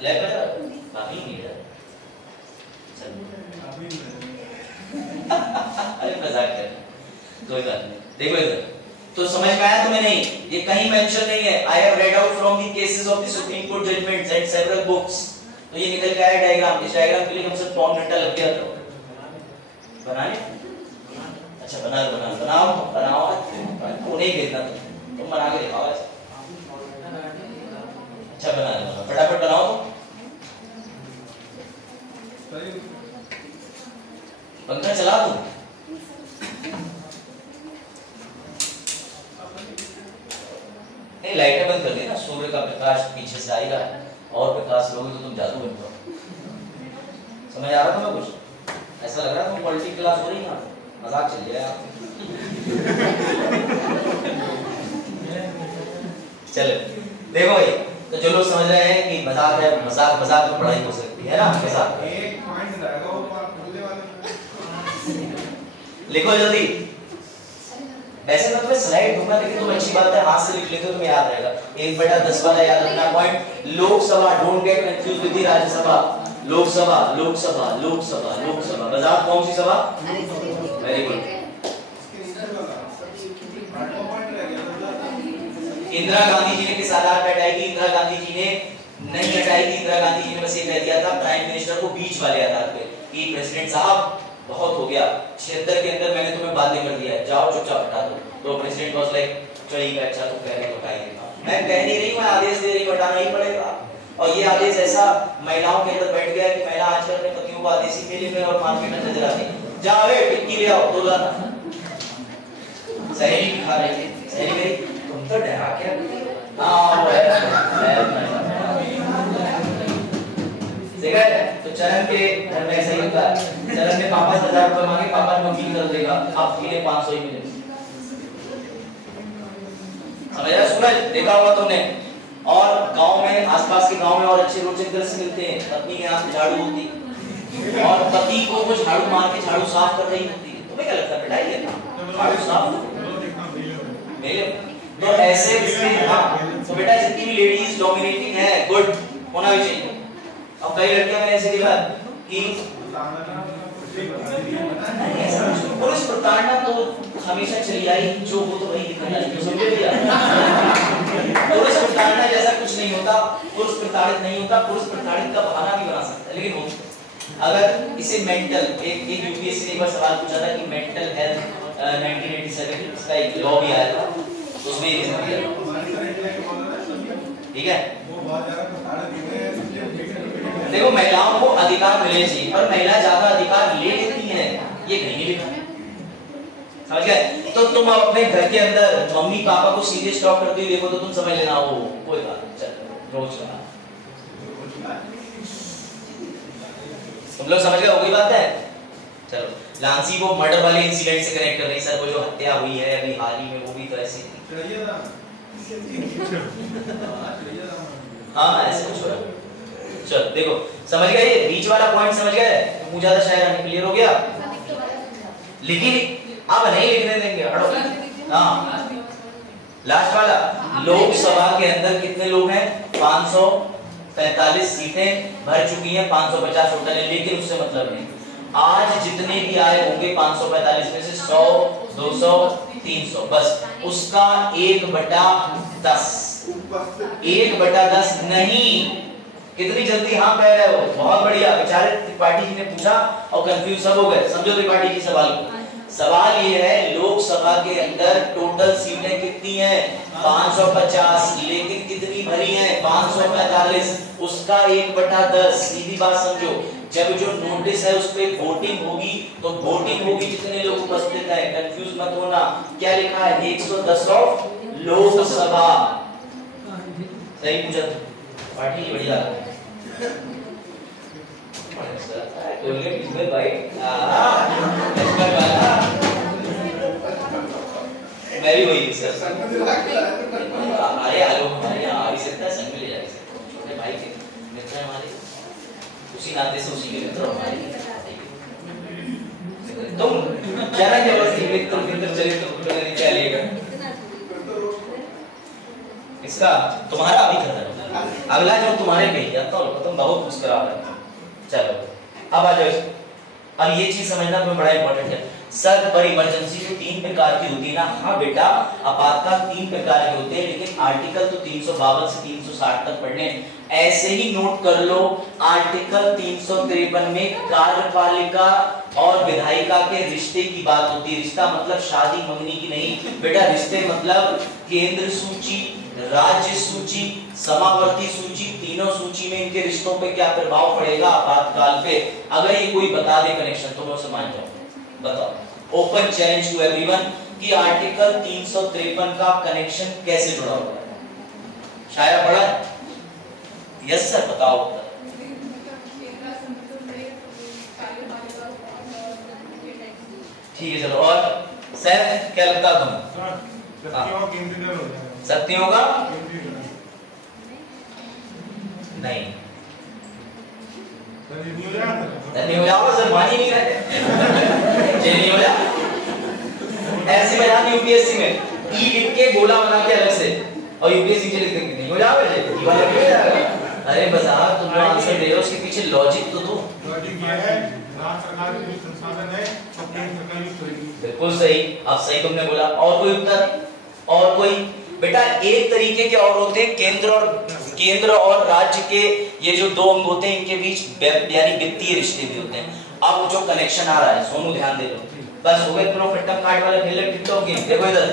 लैब में काफी नहीं है, अरे मजाक कर, कोई बात नहीं। देखो इधर तो समझ में आया तुम्हें? नहीं, ये कहीं मेंशन नहीं है। I have read out from the cases of the Supreme Court judgments and several books. तो ये निकल के आया डायग्राम। इस डायग्राम के लिए कम से कम पौन घंटा लग गया था बनाने। अच्छा बनाओ वो नहीं देखना तुम बना के दिखाओ ऐसा। अच्छा बना दो, फटाफट बनाओ तुम। पंखा चला दो। नहीं, लाइटें बंद कर देना, सूर्य का प्रकाश पीछे से आएगा और प्रकाश लोगे तो तुम जादू बन जाओ। समझ आ रहा था कुछ? ऐसा लग रहा है तुम पॉलिटिक्स क्लास हो रही है, मजाक चल रहा है। चलो देखो भाई, तो जो लोग समझ रहे हैं कि मजाक है, मजाक में पढ़ाई हो सकती है ना आपके साथ। एक पॉइंट रहेगा वो बोलने वाले लिखो जल्दी। वैसे मैं तुम्हें स्लाइड दूंगा लेकिन तुम अच्छी बात है हाथ से लिख लेते हो तुम्हें याद रहेगा। 1/10 वाला याद रखना point. Lok Sabha, don't get confuse with the Rajya Sabha. Lok Sabha Lok Sabha Lok Sabha Lok Sabha, बजाज कौन सी सभा? Very good. इंदिरा गांधी जी ने किस आधार पर हटाई थी? इंदिरा गांधी जी ने नहीं हटाई थी। इंदिरा गांधी जी ने बस ये कह दिया था प्राइम मिनिस्टर को बीच वाले आधार पे कि प्रेसिडेंट साहब बहुत हो गया, 76 के अंदर मैंने तुम्हें बाध्य कर दिया है, जाओ चुपचाप हटा दो। तो प्रेसिडेंट वाज लाइक चलिए अच्छा तुम कह रहे हो हटाइए। मैं कह नहीं रही, मैं आदेश दे रही हूं, हटाना ही पड़ेगा। और ये आदेश ऐसा महिलाओं के अंदर बैठ गया कि महिला आजकल अपने पतियों को आदेशी मेले में और मार्केट में नजर आती है। जाओ टिक्की ले आओ, दो लाना। सहेली भी खा रही थी, सहेली मेरी तुम तो डरा क्या? हाँ वो है तो चरण के घर में ऐसा ही होता है। चरण में पापा 1000 रुपए मांगे, पापा ने वकील कर देगा, आपके लिए 500 ही मिले। समझा सूरज? देखा होगा तुमने। और गांव में, आसपास के गांव में और अच्छे रोचक दृश्य मिलते हैं। पत्नी के हाथ में झाड़ू होती और पति को वो झाड़ू मार के झाड़ू साफ कर रही होती है। तुम्हें क्या लगता है बेटा ये झाड़ू साफ मेले? तो ऐसे इसमें हाँ, तो बेटा जितनी भी लेडीज डोमिनेटिंग है, गुड होना भी चाहिए। अब कई लड़कियां मैंने ऐसे देखा कि पुरुष प्रताड़ना तो हमेशा चली आई, जो हो तो वही दिखा जाएगी, समझे भैया? पुरुष प्रताड़ना जैसा कुछ नहीं होता, पुरुष प्रताड़ित नहीं होता, पुरुष प्रताड़ित का बहाना भी बना सकता है, लेकिन होता अगर इसे मेंटल एक यूपीएससी ने एक बार सवाल पूछा था कि मेंटल हेल्थ 1987 इसका एक लॉ भी आया था, तो उसमें ठीक है। देखो महिलाओं को अधिकार मिलने चाहिए, पर महिला ज्यादा अधिकार ले लेती है, ये कहीं नहीं लिखा, समझ गए? तो तुम अपने घर के अंदर मम्मी पापा को सीधे स्टॉप करते हुए देखो तो तुम समझ लेना वो कोई बात चल रोज का। तुम लोग समझ गए? हो गई बात है। चलो लांसी को मर्डर वाले इंसिडेंट से कनेक्ट कर रही सर, वो जो हत्या हुई है अभी हाल ही में, वो भी तो ऐसे हाँ ऐसे कुछ हो रहा है। चलो देखो समझ गए, ये बीच वाला पॉइंट समझ गए? तो ज्यादा शायद क्लियर हो गया। लिखी अब नहीं लिखने देंगे, हटो। हाँ लास्ट वाला, लोकसभा के अंदर कितने लोग हैं? 545 सीटें भर चुकी हैं, 550 टोटल है, लेकिन उससे मतलब नहीं। आज जितने भी आए होंगे 545 में से 100, 200, 300, बस उसका 1/10, 1/10 नहीं। कितनी जल्दी हाँ कह रहे हो, बहुत बढ़िया। बेचारे त्रिपाठी जी ने पूछा और कंफ्यूज सब हो गए। समझो त्रिपाठी जी सवाल को। सवाल ये है लोकसभा के अंदर टोटल सीटें कितनी हैं? 550, लेकिन कितनी भरी हैं? 545, उसका 1/10। सीधी बात समझो, जब जो नोटिस है उस पे वोटिंग होगी तो वोटिंग होगी जितने लोग उपस्थित हैं, कंफ्यूज मत होना। क्या लिखा है? 110 ऑफ लोकसभा। सही पूछा पार्टी बढ़िया मैं भी वही सर हमारे आलोक हमारे यहाँ आ भी सकता है, संग में ले जा सकता है। छोटे भाई के मित्र हैं हमारे, उसी नाते से उसी के मित्र हमारे। तुम क्या ना जबरदस्ती मित्र चले तो क्या लेगा इसका? तुम्हारा अभी खत्म, अगला जो तुम्हारे पे ही आता हो तुम बहुत मुस्कुरा रहे हो। चलो अब आ जाओ, अब ये चीज समझना तुम्हें बड़ा इंपॉर्टेंट है। सर पर इमरजेंसी जो 3 प्रकार की होती है ना, हाँ बेटा आपातकाल 3 प्रकार के होते हैं, लेकिन आर्टिकल तो 352 से 360 तक पढ़ने। ऐसे ही नोट कर लो, आर्टिकल 353 में कार्यपालिका और विधायिका के रिश्ते की बात होती है। रिश्ता मतलब शादी मंगनी की नहीं बेटा, रिश्ते मतलब केंद्र सूची, राज्य सूची, समावर्ती सूची, तीनों सूची में इनके रिश्तों पे क्या प्रभाव पड़ेगा आपातकाल पे। अगर ये कोई बता दे कनेक्शन तो मैं उसे मान जाऊंगा। बताओ, ओपन चैलेंज टू एवरीवन कि आर्टिकल 353 का कनेक्शन कैसे जुड़ा हुआ है। शायद पढ़ा? यस सर, बताओ। ठीक है चलो, और सर क्या लगता है तुम्हें? शक्तियों का नहीं नहीं हो जाओ सर, मान ही नहीं रहे जे नहीं हो जा। ऐसे बना दी यूपीएससी में ई लिख के गोला बना के अलग से, और यूपीएससी के लिख देंगे नहीं हो जाओगे जे ये वाला क्यों जाएगा। अरे बस आप तुम आंसर दे रहे हो, उसके पीछे लॉजिक तो दो। लॉजिक ये है राज्य सरकार के जो संसाधन है सब केंद्र सरकार यूज करेगी। बिल्कुल सही, अब सही तुमने बोला। और कोई उत्तर? और कोई? बेटा एक तरीके के और होते हैं, केंद्र और राज्य के ये जो दो अंग होते हैं इनके बीच यानी वित्तीय रिश्ते भी होते हैं। अब जो कनेक्शन आ रहा है सोनू ध्यान दे लो, बस हो गए प्रोफिटम कार्ड वाले खेल टिकटॉक गेम। देखो इधर,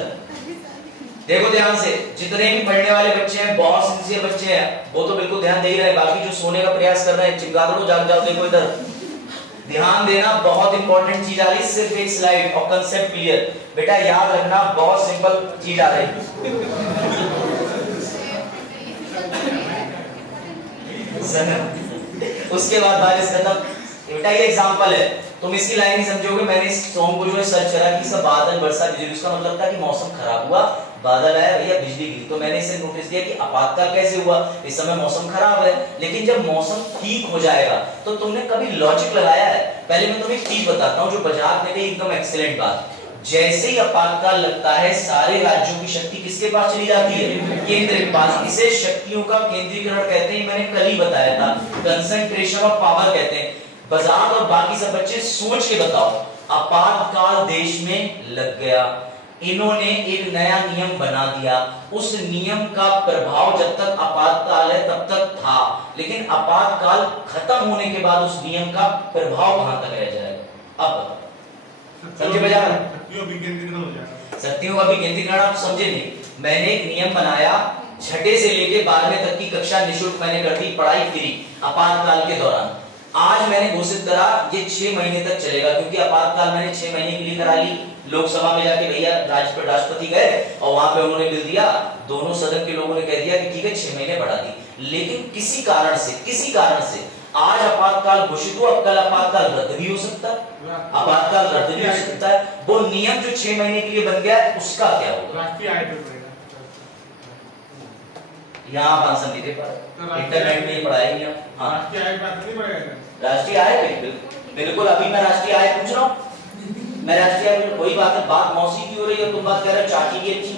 देखो ध्यान से, जितने भी पढ़ने वाले बच्चे हैं, बहुत सिंसियर बच्चे हैं, वो तो बिल्कुल ध्यान दे ही रहे, बाकी जो सोने का प्रयास कर रहे हैं चिंगा दो, जाग जाओ। देखो इधर ध्यान देना, बहुत इंपॉर्टेंट चीज आ रही, सिर्फ एक स्लाइड और कंसेप्ट क्लियर। बेटा याद रखना, बहुत सिंपल चीज आ रही। उसके बाद बारिश खत्म। बेटा ये एग्जांपल है, तुम इसकी लाइन ही समझोगे। मैंने इस सॉन्ग को जो है सर्च करा कि सब बादल बरसा बिजली, उसका मतलब था कि मौसम खराब हुआ, बादल आया भैया बिजली गिरी। तो मैंने इसे नोटिस किया कि आपातकाल कैसे हुआ, इस समय मौसम खराब है, लेकिन जब मौसम ठीक हो जाएगा तो तुमने कभी लॉजिक लगाया है? पहले मैं तुम्हें एक चीज बताता हूँ जो बजाज ने कही, एकदम एक्सीलेंट बात। जैसे ही आपातकाल लगता है सारे राज्यों की शक्ति किसके पास चली जाती है? केंद्र के पास। इसे शक्तियों का केंद्रीकरण कहते हैं, मैंने कल ही बताया था, कंसंट्रेशन ऑफ पावर कहते हैं। बजाज और बाकी सब बच्चे सोच के बताओ, आपातकाल देश में लग गया, इन्होंने एक नया नियम बना दिया, उस नियम का प्रभाव जब तक आपातकाल है तब तक था, लेकिन आपातकाल खत्म होने के बाद उस नियम का प्रभाव कहां तक रह जाएगा? अब समझे बजा? शक्तियों का भी केंद्रीकरण आप समझे नहीं। मैंने एक नियम बनाया, छठे से लेके 12वें तक की कक्षा निःशुल्क मैंने कर दी, पढ़ाई फ्री आपातकाल के दौरान। आज मैंने घोषित करा ये 6 महीने तक चलेगा, क्योंकि आपातकाल मैंने 6 महीने के लिए करा ली। लोकसभा में जाके भैया राष्ट्रपति गए और वहां पे उन्होंने बिल दिया, दोनों सदन के लोगों ने कह दिया कि ठीक है 6 महीने बढ़ा दी। लेकिन किसी कारण से आज आपातकाल घोषित हुआ, कल आपातकाल रद्द भी हो सकता है, आपातकाल रद्द भी हो सकता है। वो नियम जो 6 महीने के लिए बन गया उसका क्या होगा? राष्ट्रीय आय पर पड़ेगा। यहाँ आप आंसर नहीं दे पा रहे, इंटरनेट में ही पढ़ाएंगे आप। हाँ राष्ट्रीय आय पर नहीं पड़ेगा। राष्ट्रीय आय बिल्कुल, अभी मैं राष्ट्रीय आय पूछ रहा हूँ, मैं राष्ट्रीय आय कोई बात है, बात मौसी की हो रही है, तुम बात कर रहे हो चाची की अच्छी।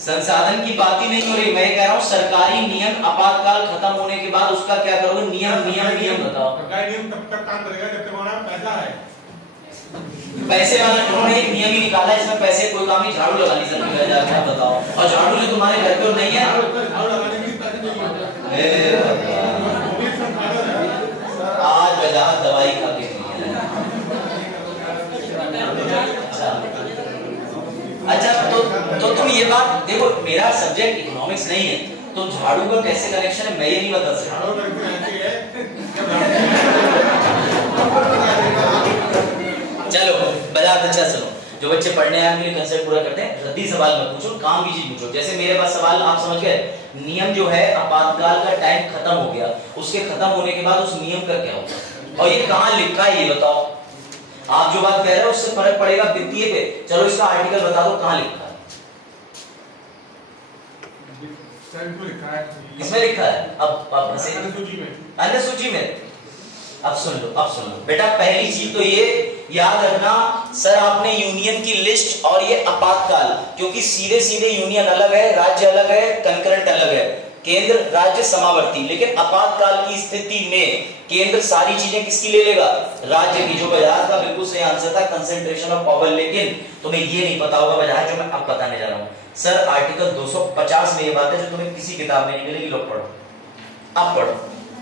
संसाधन की बात ही नहीं हो रही, मैं कह रहा हूँ सरकारी नियम आपातकाल खत्म होने के बाद उसका क्या करोगे? नियम बताओ। सरकारी नियम तब तक काम करेगा जब तक हमारा पैसा है। पैसे वाला उन्होंने एक नियम ही निकाला, इसमें पैसे कोई काम नहीं, झाड़ू लगा नहीं सकते, बताओ। और झाड़ू जो तुम्हारे घर पे नहीं है, झाड़ू लगाने के लिए पैसे नहीं आज बाजार दवाई खा के अच्छा तो तुम ये बात देखो, मेरा सब्जेक्ट इकोनॉमिक्स नहीं है, तो झाड़ू का कैसे कनेक्शन है मैं ये नहीं बता सकता। चलो बाजार अच्छा सुनो, जो बच्चे पढ़ने आए उनके लिए कंसेप्ट पूरा करते हैं। रद्दी सवाल मत पूछो, काम की चीज पूछो। जैसे मेरे पास सवाल आप समझ गए, नियम जो है आपातकाल का टाइम खत्म हो गया, उसके खत्म होने के बाद उस नियम का क्या होगा और ये कहां लिखा है ये बताओ। आप जो बात कह रहे हो उससे फर्क पड़ेगा वित्तीय पे। चलो इसका आर्टिकल बता दो कहां लिखा है? इसमें लिखा है। अब अन्य सूची में। अब सुन लो बेटा, पहली चीज तो ये याद रखना, सर आपने यूनियन की लिस्ट और ये आपातकाल, क्योंकि सीधे यूनियन अलग है, राज्य अलग है, कंकरेंट अलग है। केंद्र राज्य समावर्ती, लेकिन आपातकाल की स्थिति में केंद्र सारी चीजें किसकी ले लेगा, राज्य की। जो बजाज का बिल्कुल सही आंसर था, कंसेंट्रेशन ऑफ पावर। लेकिन तुम्हें ये नहीं पता होगा बजाज, जो मैं अब बताने जा रहा हूं सर, आर्टिकल 250 में ये बात है जो तुम्हें किसी किताब में नहीं मिलेगी। लोग पढ़ो, अब पढ़ो,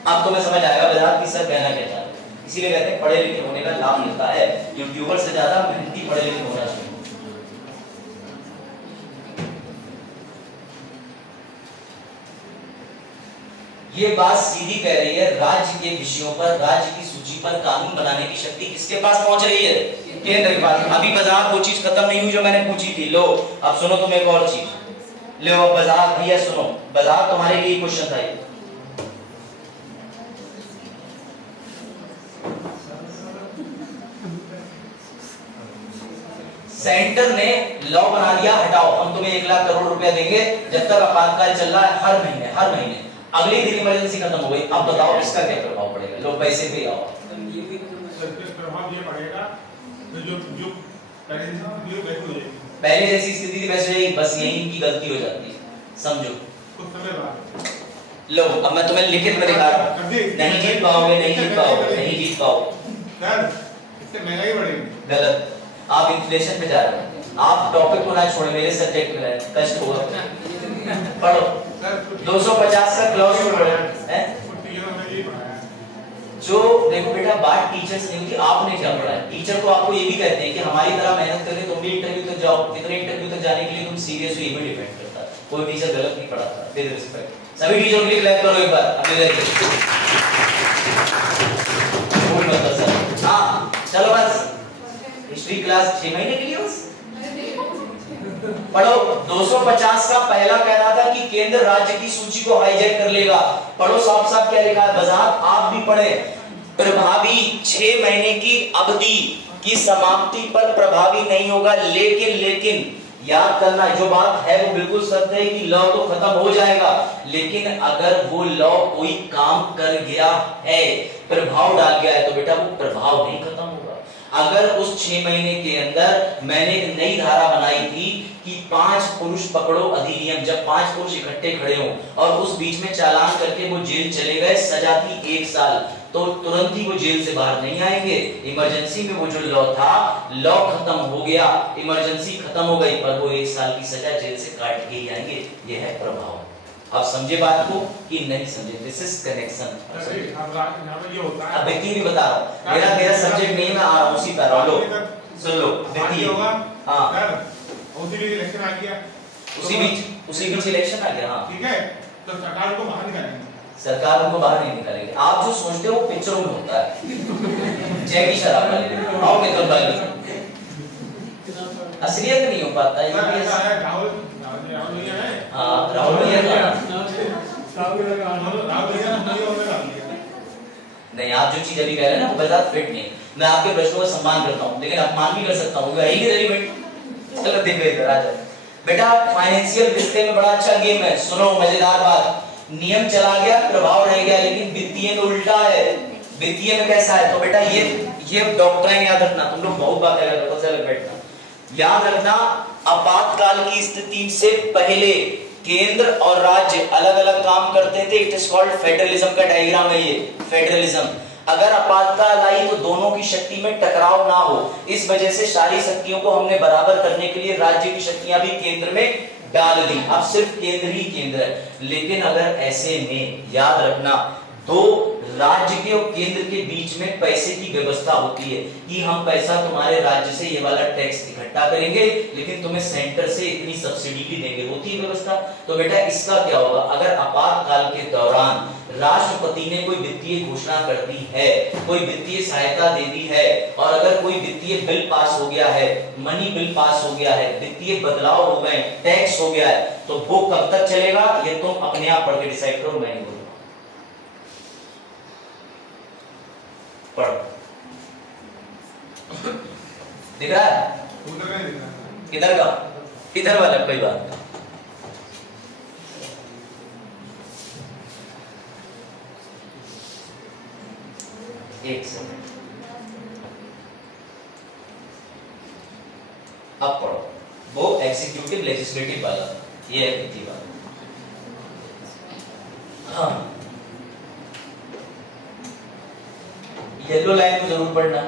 अब तुम्हें समझ आएगा बजाज की सर कहना क्या चाह रहे हैं। इसीलिए कहते हैं पढ़े लिखे होने का लाभ मिलता है, यूट्यूबर से ज्यादा मेहनती पढ़े लिखे होना चाहिए। ये बात सीधी कह रही है, राज्य के विषयों पर, राज्य की सूची पर कानून बनाने की शक्ति किसके पास पहुंच रही है, केंद्र के पास। अभी बाजार वो चीज खत्म नहीं हुई जो मैंने पूछी थी। लो अब सुनो तुम एक और चीज, लो अब बाजार भैया सुनो, बाजार तुम्हारे लिए क्वेश्चन था ये। सेंटर ने लॉ बना दिया, हटाओ हम तुम्हें 1 लाख करोड़ रुपया देंगे जब तक आपातकाल चल रहा है, हर महीने। अगले दिन इमरजेंसी खत्म हो गई, अब बताओ इसका क्या प्रभाव पड़ेगा, लोग पैसे पे आओ। प्रभाव ये पड़ेगा जो पहले जैसी स्थिति थी वैसे ही, बस यही इनकी गलती हो जाती है, समझो। कुछ समय बाद लो अब मैं तुम्हें लिखित में दिखा रहा हूं, नहीं जीत पाओगे, नहीं जीत पाओगे। सर इससे महंगाई बढ़ेगी। गलत, आप इन्फ्लेशन पे जा रहे हो, आप टॉपिक को ना छोड़, मेरे सब्जेक्ट में कष्ट होगा। पढ़ो 250 का क्लॉज है। जो देखो बेटा बात टीचर से नहीं होती, आपने क्या पढ़ा है। टीचर को आपको ये भी कहते हैं कि हमारी तरह मेहनत करके तुम भी इंटरव्यू तक जाओ, कितने इंटरव्यू तक जाने के लिए तुम सीरियस हो, ये भी डिपेंड करता है। कोई टीचर गलत नहीं पढ़ाता, विद रिस्पेक्ट। सभी टीचरों के लिए क्लैप करो एक बार अपने लिए। कोई मतलब सर, हाँ चलो बस हिस्ट्री क्लास 6 महीने के लिए बस पढ़ो। 250 का पहला कह रहा था कि केंद्र राज्य की सूची को हाईजैक कर लेगा। पढ़ो साफ साफ क्या लिखा है, बाजार आप भी पढ़े। प्रभावी 6 महीने की अवधि की समाप्ति पर प्रभावी नहीं होगा, लेकिन याद करना जो बात है वो बिल्कुल सत्य है कि लॉ तो खत्म हो जाएगा, लेकिन अगर वो लॉ कोई काम कर गया है, प्रभाव डाल गया है, तो बेटा वो प्रभाव नहीं खत्म होगा। अगर उस 6 महीने के अंदर मैंने एक नई धारा बनाई थी कि 5 पुरुष पकड़ो अधिनियम, जब 5 पुरुष इकट्ठे खड़े हों और उस बीच में चालान करके वो जेल चले गए, सजा थी 1 साल, तो तुरंत ही वो जेल से बाहर नहीं आएंगे। इमरजेंसी में वो जो लॉ था, लॉ खत्म हो गया, इमरजेंसी खत्म हो गई, पर वो 1 साल की सजा जेल से काट के ही आएंगे। ये है प्रभाव। अब समझे बात को कि नहीं समझे? This is connection. अब व्यक्ति भी बता रहा हूँ, मेरा सब्जेक्ट नहीं, मैं आ रहा हूँ उसी पर। लो सुन लो, हाँ उसी बीच इलेक्शन आ गया, उसी बीच इलेक्शन आ गया, हाँ ठीक है, तो सरकार को बाहर निकालेंगे। सरकार उनको बाहर नहीं निकालेगी। आप जो सोचते हो वो पिक्चरों में होता है, जैकी शराब वाले आओ निकल भाई, असलियत नहीं हो पाता है। राहुल नहीं, आप जो चीज अभी कह रहे हैं ना वो बेहद फिट नहीं। मैं आपके प्रश्नों का सम्मान करता हूँ, लेकिन अपमान भी कर सकता हूँ, यही रेलिवेंट। चलो देखो इधर आ जाओ बेटा, फाइनेंशियल रिश्ते में बड़ा अच्छा गेम है। सुनो मजेदार बात, नियम चला गया, प्रभाव रह गया, लेकिन वित्तीय में उल्टा है। वित्तीय में कैसा है? तो बेटा ये डॉक्ट्राइन याद रखना, तुम लोग बहुत बातें कर रहे हो, बैठना याद रखना। आपातकाल की स्थिति से पहले केंद्र और राज्य अलग अलग काम करते थे। इट इज कॉल्ड फेडरलिज्म का डायग्राम है ये, फेडरलिज्म। अगर आपातकाल आई तो दोनों की शक्ति में टकराव ना हो, इस वजह से सारी शक्तियों को हमने बराबर करने के लिए राज्य की शक्तियां भी केंद्र में डाल दी। अब सिर्फ केंद्र ही केंद्र है। लेकिन अगर ऐसे में याद रखना, दो राज्य के और केंद्र के बीच में पैसे की व्यवस्था होती है कि हम पैसा तुम्हारे राज्य से ये वाला टैक्स इकट्ठा करेंगे, लेकिन तुम्हें सेंटर से इतनी सब्सिडी भी देंगे, होती है व्यवस्था। तो बेटा इसका क्या होगा? अगर आपातकाल के दौरान राष्ट्रपति ने कोई वित्तीय घोषणा कर दी है, कोई वित्तीय सहायता दे दी है, और अगर कोई वित्तीय बिल पास हो गया है, मनी बिल पास हो गया है, वित्तीय बदलाव हो गए, टैक्स हो गया है, तो वो कब तक चलेगा ये तुम अपने आप पढ़ के डिसाइड करो, मैं नहीं बोलूंगा। पढ़ो, दिख रहा है? किधर का? इधर वाला कोई बात। एक सेकंड, अब पढ़ो। वो एग्जीक्यूटिव लेजिस्लेटिव वाला, ये है वित्तीय वाला। येलो लाइन को जरूर पढ़ना।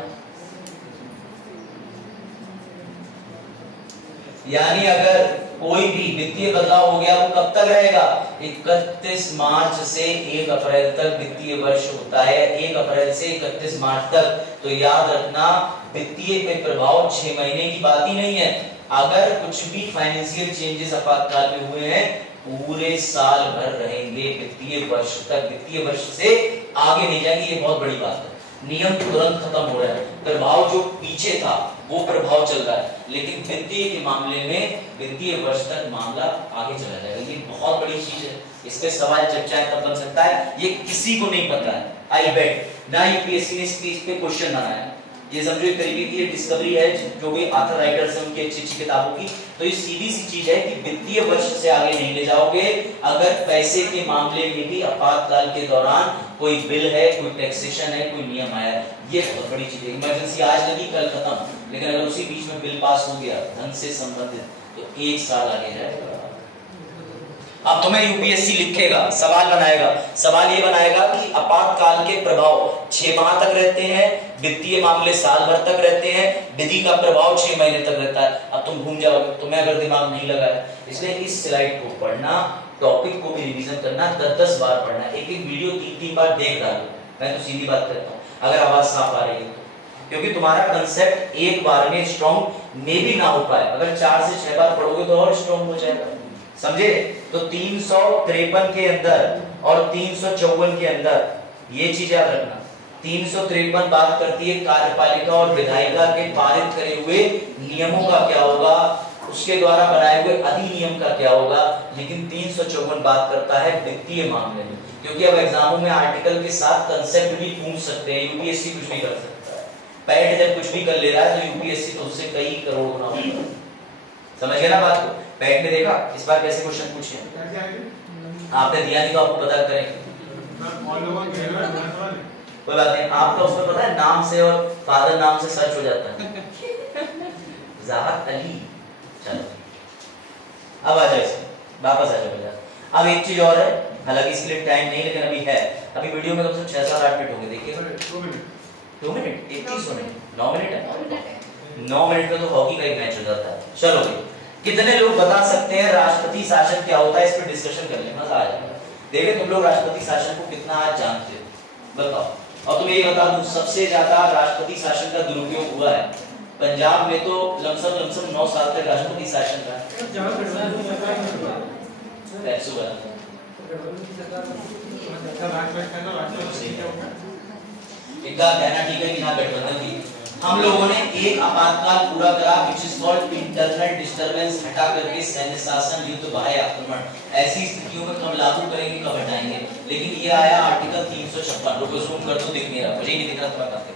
यानी अगर कोई भी वित्तीय बदलाव हो गया वो कब तक रहेगा? 31 मार्च से 1 अप्रैल तक वित्तीय वर्ष होता है, 1 अप्रैल से 31 मार्च तक। तो याद रखना वित्तीय पे प्रभाव 6 महीने की बात ही नहीं है। अगर कुछ भी फाइनेंशियल चेंजेस आपातकाल में हुए हैं पूरे साल भर रहेंगे, वित्तीय वर्ष तक, वित्तीय वर्ष से आगे नहीं जाएंगे। ये बहुत बड़ी बात है। नियम तुरंत खत्म हो रहा है, प्रभाव जो पीछे था वो प्रभाव चल रहा है, लेकिन वित्तीय के मामले में वित्तीय वर्ष तक मामला आगे चला जाएगा। ये बहुत बड़ी चीज है, इस पे सवाल जब चाहे तब बन सकता है। ये किसी को नहीं पता है, आई बेट ना यूपीएससी ने इस पे क्वेश्चन बनाया। ये समझो एक तरीके की डिस्कवरी है जो भी ऑथर राइटर्स हैं उनकी अच्छी अच्छी किताबों की। तो ये सीधी सी चीज है कि वित्तीय वर्ष से आगे नहीं ले जाओगे अगर पैसे के मामले में भी आपातकाल के दौरान कोई बिल है, कोई टैक्सेशन है, कोई नियम आया है। ये बहुत बड़ी चीज है। इमरजेंसी आज लगी कल खत्म, लेकिन अगर उसी बीच में बिल पास हो गया धन से संबंधित तो 1 साल आगे जाएगा। अब तुम्हें यूपीएससी लिखेगा, सवाल बनाएगा, सवाल ये बनाएगा कि आपातकाल के प्रभाव 6 माह तक रहते हैं, वित्तीय मामले साल भर तक रहते हैं, विधि का प्रभाव 6 महीने तक रहता है। अब तुम घूम जाओगे, तुम्हें अगर दिमाग नहीं लगा है। इसलिए इस स्लाइड को पढ़ना, टॉपिक को भी रिवीजन करना, 10-10 बार पढ़ना, एक एक वीडियो 3-3 बार देख डालो। मैं तो सीधी बात करता हूँ, अगर आवाज साफ आ रही है तो, क्योंकि तुम्हारा कंसेप्ट एक बार में स्ट्रॉन्ग में भी ना हो पाए। अगर 4 से 6 बार पढ़ोगे तो और स्ट्रॉन्ग हो जाएगा, समझे? तो 353 के अंदर और 354 के अंदर ये चीज याद रखना। 353 बात करती है कार्यपालिका और विधायिका के पारित करे हुए नियमों का क्या होगा, उसके द्वारा बनाए हुए अधिनियम का क्या होगा, लेकिन 354 बात करता है वित्तीय मामले में। क्योंकि अब एग्जामों में आर्टिकल के साथ कंसेप्ट भी पूछ सकते हैं, यूपीएससी कुछ भी कर सकता है। पैट जब कुछ भी कर ले रहा है तो यूपीएससी तो उससे कई करोड़ गुना होगा। समझ गए ना बात को? पैट ने देखा इस बार कैसे क्वेश्चन पूछे, आपने दिया नहीं तो आपको पता करेंगे, कोई बात नहीं। आपका उसमें पता है नाम से और फादर नाम से सर्च हो जाता है, ज़ाहद अली। चलो अब आ जाओ, वापस आ जाओ भैया। अब एक चीज और है, हालांकि इसके लिए टाइम नहीं, लेकिन अभी है। अभी वीडियो में कम से कम 6-7-8 मिनट हो गए, देखिए 2 मिनट 31 मिनट 9 मिनट है। 9 मिनट में तो हॉकी का एक मैच हो जाता है। चलो भाई, कितने लोग बता सकते हैं राष्ट्रपति शासन क्या होता है? इस पर डिस्कशन कर ले, मजा आ जाएगा। देखिए तुम लोग राष्ट्रपति शासन को कितना आज जानते हो बताओ। और तुम्हें ये बता दूं सबसे ज्यादा राष्ट्रपति शासन का दुरुपयोग हुआ है पंजाब में, तो लमसम 9 साल तक राष्ट्रपति शासन रहा। एक बात कहना ठीक है कि यहाँ गठबंधन की हम लोगों ने एक आपातकाल पूरा करा, which is called internal disturbance, हटा करके सैन्य शासन, युद्ध, बाह्य आक्रमण। ऐसी स्थितियों में कब लागू करेंगे, कब हटाएंगे? लेकिन ये आया आर्टिकल 356। रुको जूम कर दो, दिख नहीं रहा, मुझे ही नहीं दिख रहा, तुम्हें कहते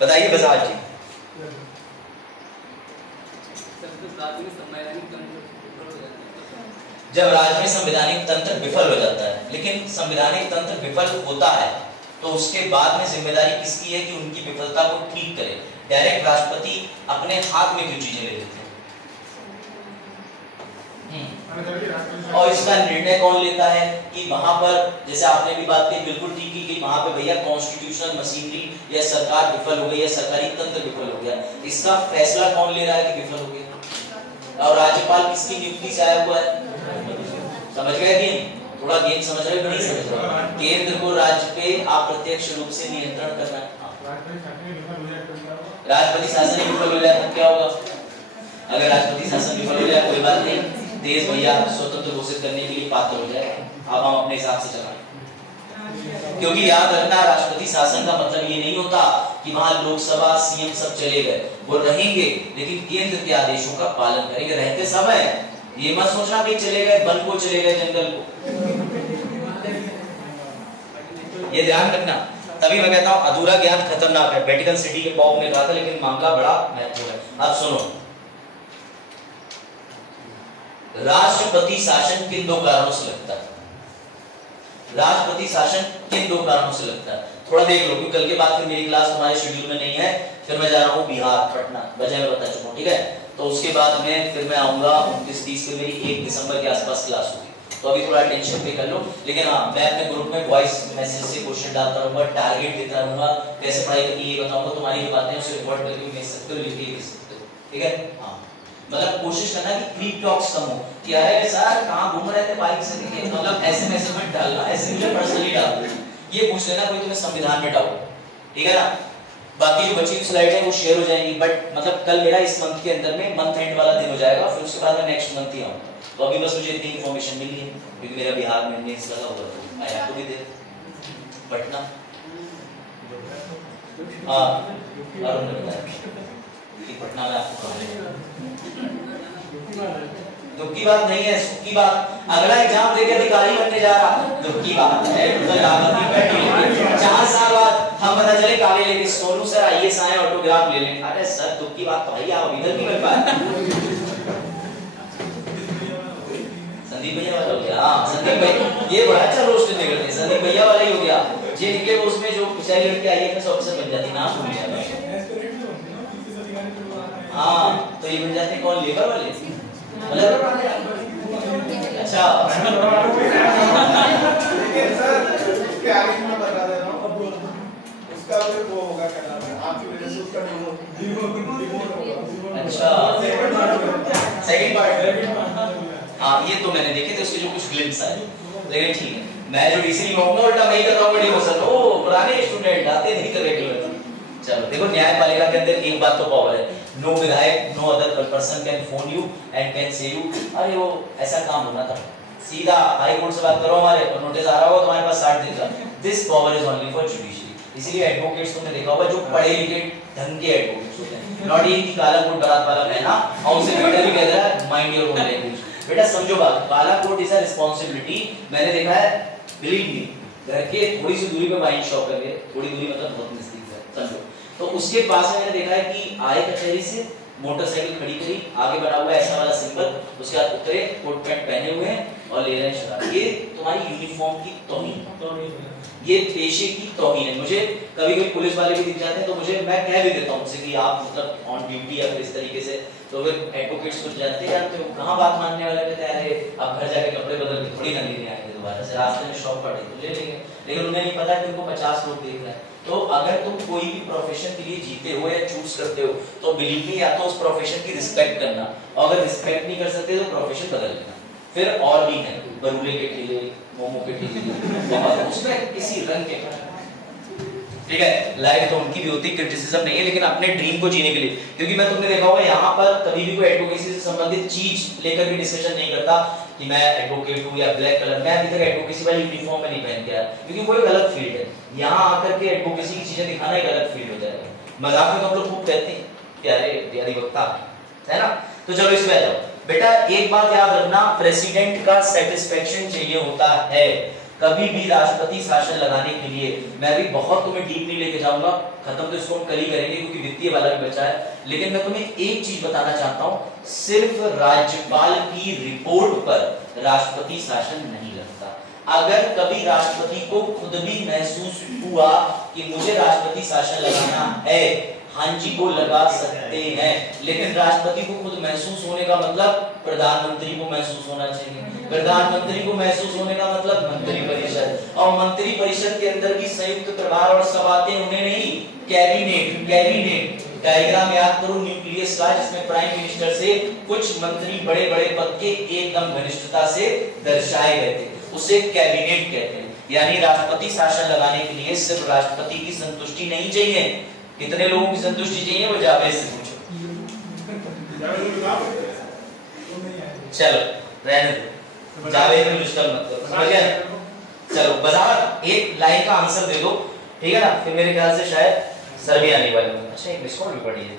बताइए बजाज जी। जब राज्य में संवैधानिक तंत्र विफल हो जाता है, लेकिन संवैधानिक तंत्र विफल होता है तो उसके बाद में जिम्मेदारी किसकी है कि उनकी विफलता को ठीक करे? डायरेक्ट राष्ट्रपति अपने हाथ में क्यों चीजें ले लेते हैं? और इसका निर्णय कौन लेता है कि वहां पर, जैसे आपने भी बात की बिल्कुल ठीक की, कि वहां पे भैया कॉन्स्टिट्यूशनल मशीनरी या सरकार विफल हो गई या सरकारी तंत्र विफल हो गया, इसका फैसला कौन ले रहा है कि विफल हो गया? और राज्यपाल किसकी नियुक्ति से आया हुआ है? समझ गए कि थोड़ा गेम समझ रहे हो नहीं समझ रहे? केंद्र को राज्य पे अप्रत्यक्ष रूप से नियंत्रण करना है। राष्ट्रपति शासन विफल हो जाए तो क्या होगा? अगर राष्ट्रपति शासन विफल हो जाए कोई बात नहीं, देश भैया स्वतंत्र घोषित करने के लिए पात्र हो जाए, अब हम अपने हिसाब से चलाएं। क्योंकि याद रखना राष्ट्रपति शासन का मतलब ये नहीं होता कि वहां लोकसभा सीएम सब चले गए, वो रहेंगे लेकिन केंद्र के आदेशों का पालन करेंगे। रहते सब है, ये मत सोचना कि चले गए वन को, चले गए जंगल को, ये ध्यान रखना। तभी मैं कहता हूं अधूरा ज्ञान खतरनाक है। वेटिकन सिटी के पॉप में कहा था, लेकिन मामला बड़ा महत्वपूर्ण है। अब सुनो, राष्ट्रपति शासन किन 2 कारणों से लगता है? राष्ट्रपति शासन किन 2 कारणों से लगता है? थोड़ा देख लो, क्योंकि कल के बाद फिर मेरी क्लास तुम्हारे शेड्यूल में नहीं है, फिर मैं जा रहा हूँ बिहार, पटना, वजह मैं बता चुका हूँ, ठीक है? तो उसके बाद में फिर मैं आऊंगा 29-30 से, मेरी 1 दिसंबर के आसपास क्लास होगी, तो अभी थोड़ा टेंशन पे कर लो, लेकिन हाँ मैं अपने ग्रुप में वॉइस मैसेज से क्वेश्चन डालता रहूंगा, टारगेट देता रहूंगा, कैसे पढ़ाई करनी ये बताऊंगा, तुम्हारी जो बातें उसे रिकॉर्ड करके भी भेज सकते हो, लिख के भेज सकते हो, ठीक है। हाँ मतलब कोशिश करना कि क्रीप टॉक्स कम हो, कि अरे सर कहाँ घूम रहे थे बाइक से, मतलब ऐसे मैसेज मत डालना, ऐसे मुझे पर्सनली डाल दो, ये पूछ लेना कोई तुम्हें संविधान में डाउट, ठीक है ना। बाकी जो बची हुई स्लाइड है वो शेयर हो जाएंगी, बट मतलब कल मेरा इस मंथ के अंदर में मंथ एंड वाला दिन हो जाएगा, फिर उसके बाद मैं नेक्स्ट मंथ ही आऊंगा। तो अभी बस मुझे इतनी इन्फॉर्मेशन मिली है, क्योंकि मेरा बिहार में मेंस लगा हुआ था, आया आपको भी दे पटना। हाँ अरुण ने बताया कि पटना में आपको दुख की बात नहीं है, सुख की बात। अगला एग्जाम देके अधिकारी बनने जा रहा, दुख की बात है। 4 साल बाद हम पता चले कागज लेके सोनू सर आईएएस आए, ऑटोग्राफ ले लें। अरे सर दुख की बात तो भाई आप इधर नहीं मिल पाए। संदीप भैया वाला हो गया, हाँ संदीप भाई ये बड़ा अच्छा रोस्ट निकलते हैं, संदीप भैया वाला ही हो गया। जे निकले उसमें जो बेचारी लड़की आईएएस ऑफिसर बन जाती, नाम भूल गया। हाँ तो ये बन जाते हैं कौन, लेबर वाले मतलब अच्छा लेकिन सर उसके आगे मैं बता दे रहा हूँ, उसका भी वो होगा क्या नाम है, आपकी वजह से उसका डिमोट होगा। अच्छा सेकंड पार्ट, हाँ ये तो मैंने देखे थे उसके जो कुछ ग्लिम्स आए, लेकिन ठीक है मैं जो डीसी नहीं होऊंगा उल्टा मैं ही कर रहा हूँ डिमोशन। ओ पुराने स्टूडेंट आते नहीं कर रेगुलर। चलो देखो न्यायपालिका के अंदर एक बात तो पावर है, नो विधायक no other person can phone you and can say you अरे वो ऐसा काम होना था, सीधा हाई कोर्ट से बात करो हमारे और नोटिस आ रहा होगा तुम्हारे पास 60 दिन का। This power is only for judiciary. इसीलिए एडवोकेट्स तुमने देखा होगा जो पढ़े लिखे ढंग के एडवोकेट्स होते हैं, नॉट ये कि काला कोट बारात वाला पहना और उसे बेटा भी कह रहा है माइंड योर ओन लैंग्वेज। बेटा समझो बात, काला कोट इज अ रिस्पांसिबिलिटी। मैंने देखा है बिलीव मी, घर के थोड़ी सी दूरी पे वाइन शॉप है, थोड़ी दूरी मतलब बहुत नजदीक है समझो, तो उसके पास में मैंने देखा है कि आए कचहरी से मोटरसाइकिल खड़ी करी, आगे बना हुआ ऐसा वाला सिंबल, उसके बाद उतरे कोट पैंट पहने हुए हैं और ले रहे हैं शराब। ये तुम्हारी यूनिफॉर्म की तौहीन, ये पेशे की तौहीन है। मुझे कभी कभी पुलिस वाले भी दिख जाते हैं तो मुझे मैं कह भी देता हूँ उनसे कि आप मतलब ऑन ड्यूटी या फिर इस तरीके से, तो फिर एडवोकेट्स कुछ जानते हो कहाँ बात मानने वाले कहते हैं अरे आप घर जाके कपड़े बदल के थोड़ी ना लेने आएंगे दोबारा से, रास्ते में शॉप पड़े तो ले लेंगे, लेकिन उन्हें नहीं पता कि उनको 50 लोग देख रहे हैं। तो अगर तुम कोई भी प्रोफेशन के लिए जीते हो या चूज करते हो तो बिलीव मी, या तो उस प्रोफेशन की रिस्पेक्ट करना, और अगर रिस्पेक्ट नहीं कर सकते तो प्रोफेशन बदल लेना। फिर और भी है बरूले के ठेले, मोमो के ठेले, और उसमें किसी रंग के, ठीक है लाइफ तो उनकी भी होती, क्रिटिसिज्म नहीं है, लेकिन अपने ड्रीम को जीने के लिए। क्योंकि मैं तुमने देखा होगा यहाँ पर कभी भी कोई एडवोकेसी से संबंधित चीज लेकर भी डिस्कशन नहीं करता कि मैं एडवोकेट हूँ या ब्लैक कलर। मैं अभी तक एडवोकेसी वाली यूनिफॉर्म में नहीं पहन के आया, क्योंकि वो एक अलग फील्ड है। यहाँ आकर के एडवोकेसी की चीजें दिखाना एक अलग फील्ड हो जाएगा। मजाक में तो हम लोग खूब कहते हैं प्यारे प्यारी वक्ता है ना। तो चलो इसमें आ जाओ बेटा, एक बात याद रखना, प्रेसिडेंट का सेटिस्फेक्शन चाहिए होता है कभी भी राष्ट्रपति शासन लगाने के लिए। मैं भी बहुत तुम्हें डीप नहीं लेके जाऊंगा, खत्म तो इसको हम कल ही करेंगे क्योंकि वित्तीय वाला भी बचा है। लेकिन मैं तुम्हें एक चीज बताना चाहता हूं, सिर्फ राज्यपाल की रिपोर्ट पर राष्ट्रपति शासन नहीं लगता। अगर कभी राष्ट्रपति को खुद भी महसूस हुआ कि मुझे राष्ट्रपति शासन लगाना है, हाँ जी को लगा सकते हैं, लेकिन राष्ट्रपति को खुद महसूस होने का मतलब प्रधानमंत्री को महसूस होना चाहिए, प्रधानमंत्री को महसूस होने का मतलब मंत्री परिषद, और मंत्री परिषद के अंदर भी संयुक्त प्रभार और सब आते हैं, उन्हें नहीं कैबिनेट। कैबिनेट डायग्राम याद करो न्यूक्लियस का, जिसमें प्राइम मिनिस्टर से कुछ मंत्री बड़े बड़े पद के एकदम घनिष्ठता से दर्शाए गए थे, उसे कैबिनेट कहते हैं। यानी राष्ट्रपति शासन लगाने के लिए सिर्फ राष्ट्रपति की संतुष्टि नहीं चाहिए। कितने लोगों की संतुष्टि चाहिए वो जावेद से पूछो। चलो रहने दो, जावेद में डिस्टर्ब मत करो, समझ गए। चलो बाजार एक लाइन का आंसर दे दो, ठीक है ना, फिर मेरे ख्याल से शायद सर भी आने वाले होंगे। अच्छा एक मिस कॉल भी पड़ी है,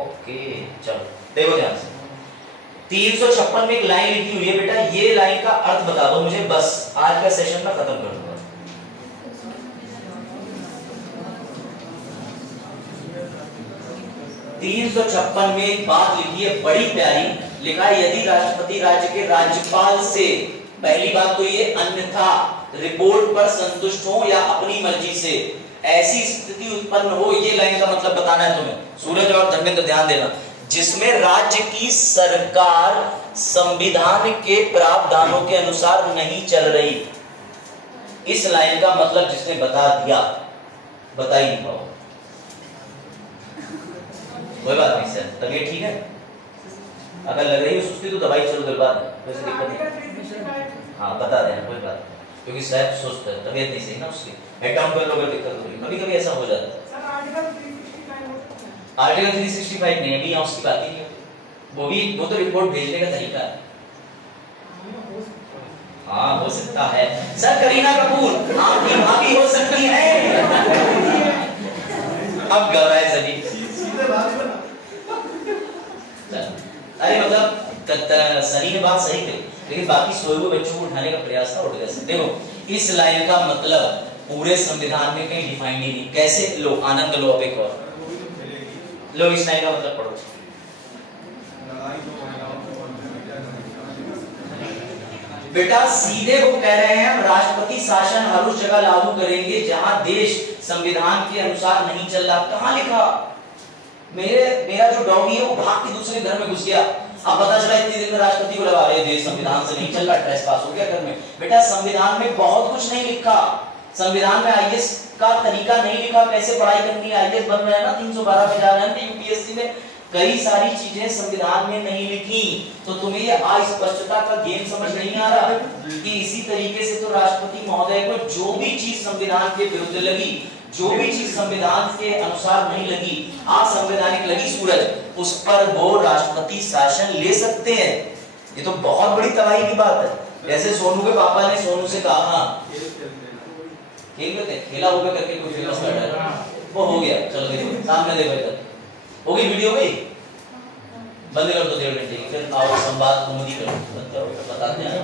ओके चलो देखो ध्यान से। 356 में एक लाइन लिखी हुई है बेटा, ये लाइन का अर्थ बता दो मुझे, बस आज का सेशन में खत्म कर दूंगा। 356 में एक बात लिखी है बड़ी प्यारी, लिखा है यदि राष्ट्रपति राज्य के राज्यपाल से, पहली बात तो ये, अन्यथा रिपोर्ट पर संतुष्ट हो या अपनी मर्जी से ऐसी स्थिति उत्पन्न हो, ये लाइन का मतलब बताना है तुम्हें। सूरज और धर्मेंद्र ध्यान देना, जिसमें राज्य की सरकार संविधान के प्रावधानों के अनुसार नहीं चल रही। इस लाइन का मतलब जिसने बता दिया, बता ही नहीं पाओ। कोई बात नहीं सर, तबीयत ठीक है? अगर लग रही है सुस्ती तो दवाई चलो दिलवा दें, वैसे दिक्कत नहीं। हाँ बता देना, कोई बात नहीं, क्योंकि शायद सुस्त है, तबीयत नहीं सही ना उसकी। हेड डाउन कर लो अगर दिक्कत हो रही, कभी कभी ऐसा हो जाता है। आर्टिकल 365 नहीं, अभी यहाँ उसकी बात ही नहीं है। वो तो रिपोर्ट भेजने का तरीका है। हाँ हो सकता है सर, करीना कपूर आपकी भाभी हो सकती है। अब घबराए सभी, सीधे बात बना। अरे मतलब सनी ने बात सही कही, लेकिन बाकी सोए हुए बच्चों को उठाने का प्रयास था, उठ गए। देखो इस लाइन का मतलब पूरे संविधान में कहीं डिफाइन नहीं। कैसे? लो आनंद लो, अब एक और लो, इस लाइन का मतलब पढ़ो। बेटा सीधे वो कह रहे हैं हम राष्ट्रपति शासन हर उस जगह लागू करेंगे जहां देश संविधान के अनुसार नहीं चल रहा। कहां लिखा? मेरा जो डॉगी है वो भाग के दूसरे घर में घुस गया। अब पता चला इतनी देर में राष्ट्रपति को लगा रहे देश संविधान से नहीं चल रहा, ट्रेस पास हो गया घर में। बेटा संविधान में बहुत कुछ नहीं लिखा। संविधान में आईएएस का तरीका नहीं लिखा, कैसे पढ़ाई करनी है। आईएएस बन रहे हैं ना, 312 में जा रहे हैं यूपीएससी में। कई सारी चीजें संविधान में नहीं लिखी, तो तुम्हें ये अस्पष्टता का गेम समझ नहीं आ रहा कि इसी तरीके से तो राष्ट्रपति महोदय को जो भी चीज संविधान के विरुद्ध लगी, जो भी चीज संविधान के अनुसार नहीं लगी, असंवैधानिक लगी सूरज, उस पर वो राष्ट्रपति शासन ले सकते हैं। ये तो बहुत बड़ी तबाही की बात है। जैसे सोनू के पापा ने सोनू से कहा हाँ खेल लेते, खेला होगा करके कोई फेमस कर रहा है, वो हो गया, चलो देखो सामने देखो इधर हो गई वीडियो गई, बंद कर दो 1.5 घंटे की, फिर आओ संवाद उम्मीद करो बताते हैं।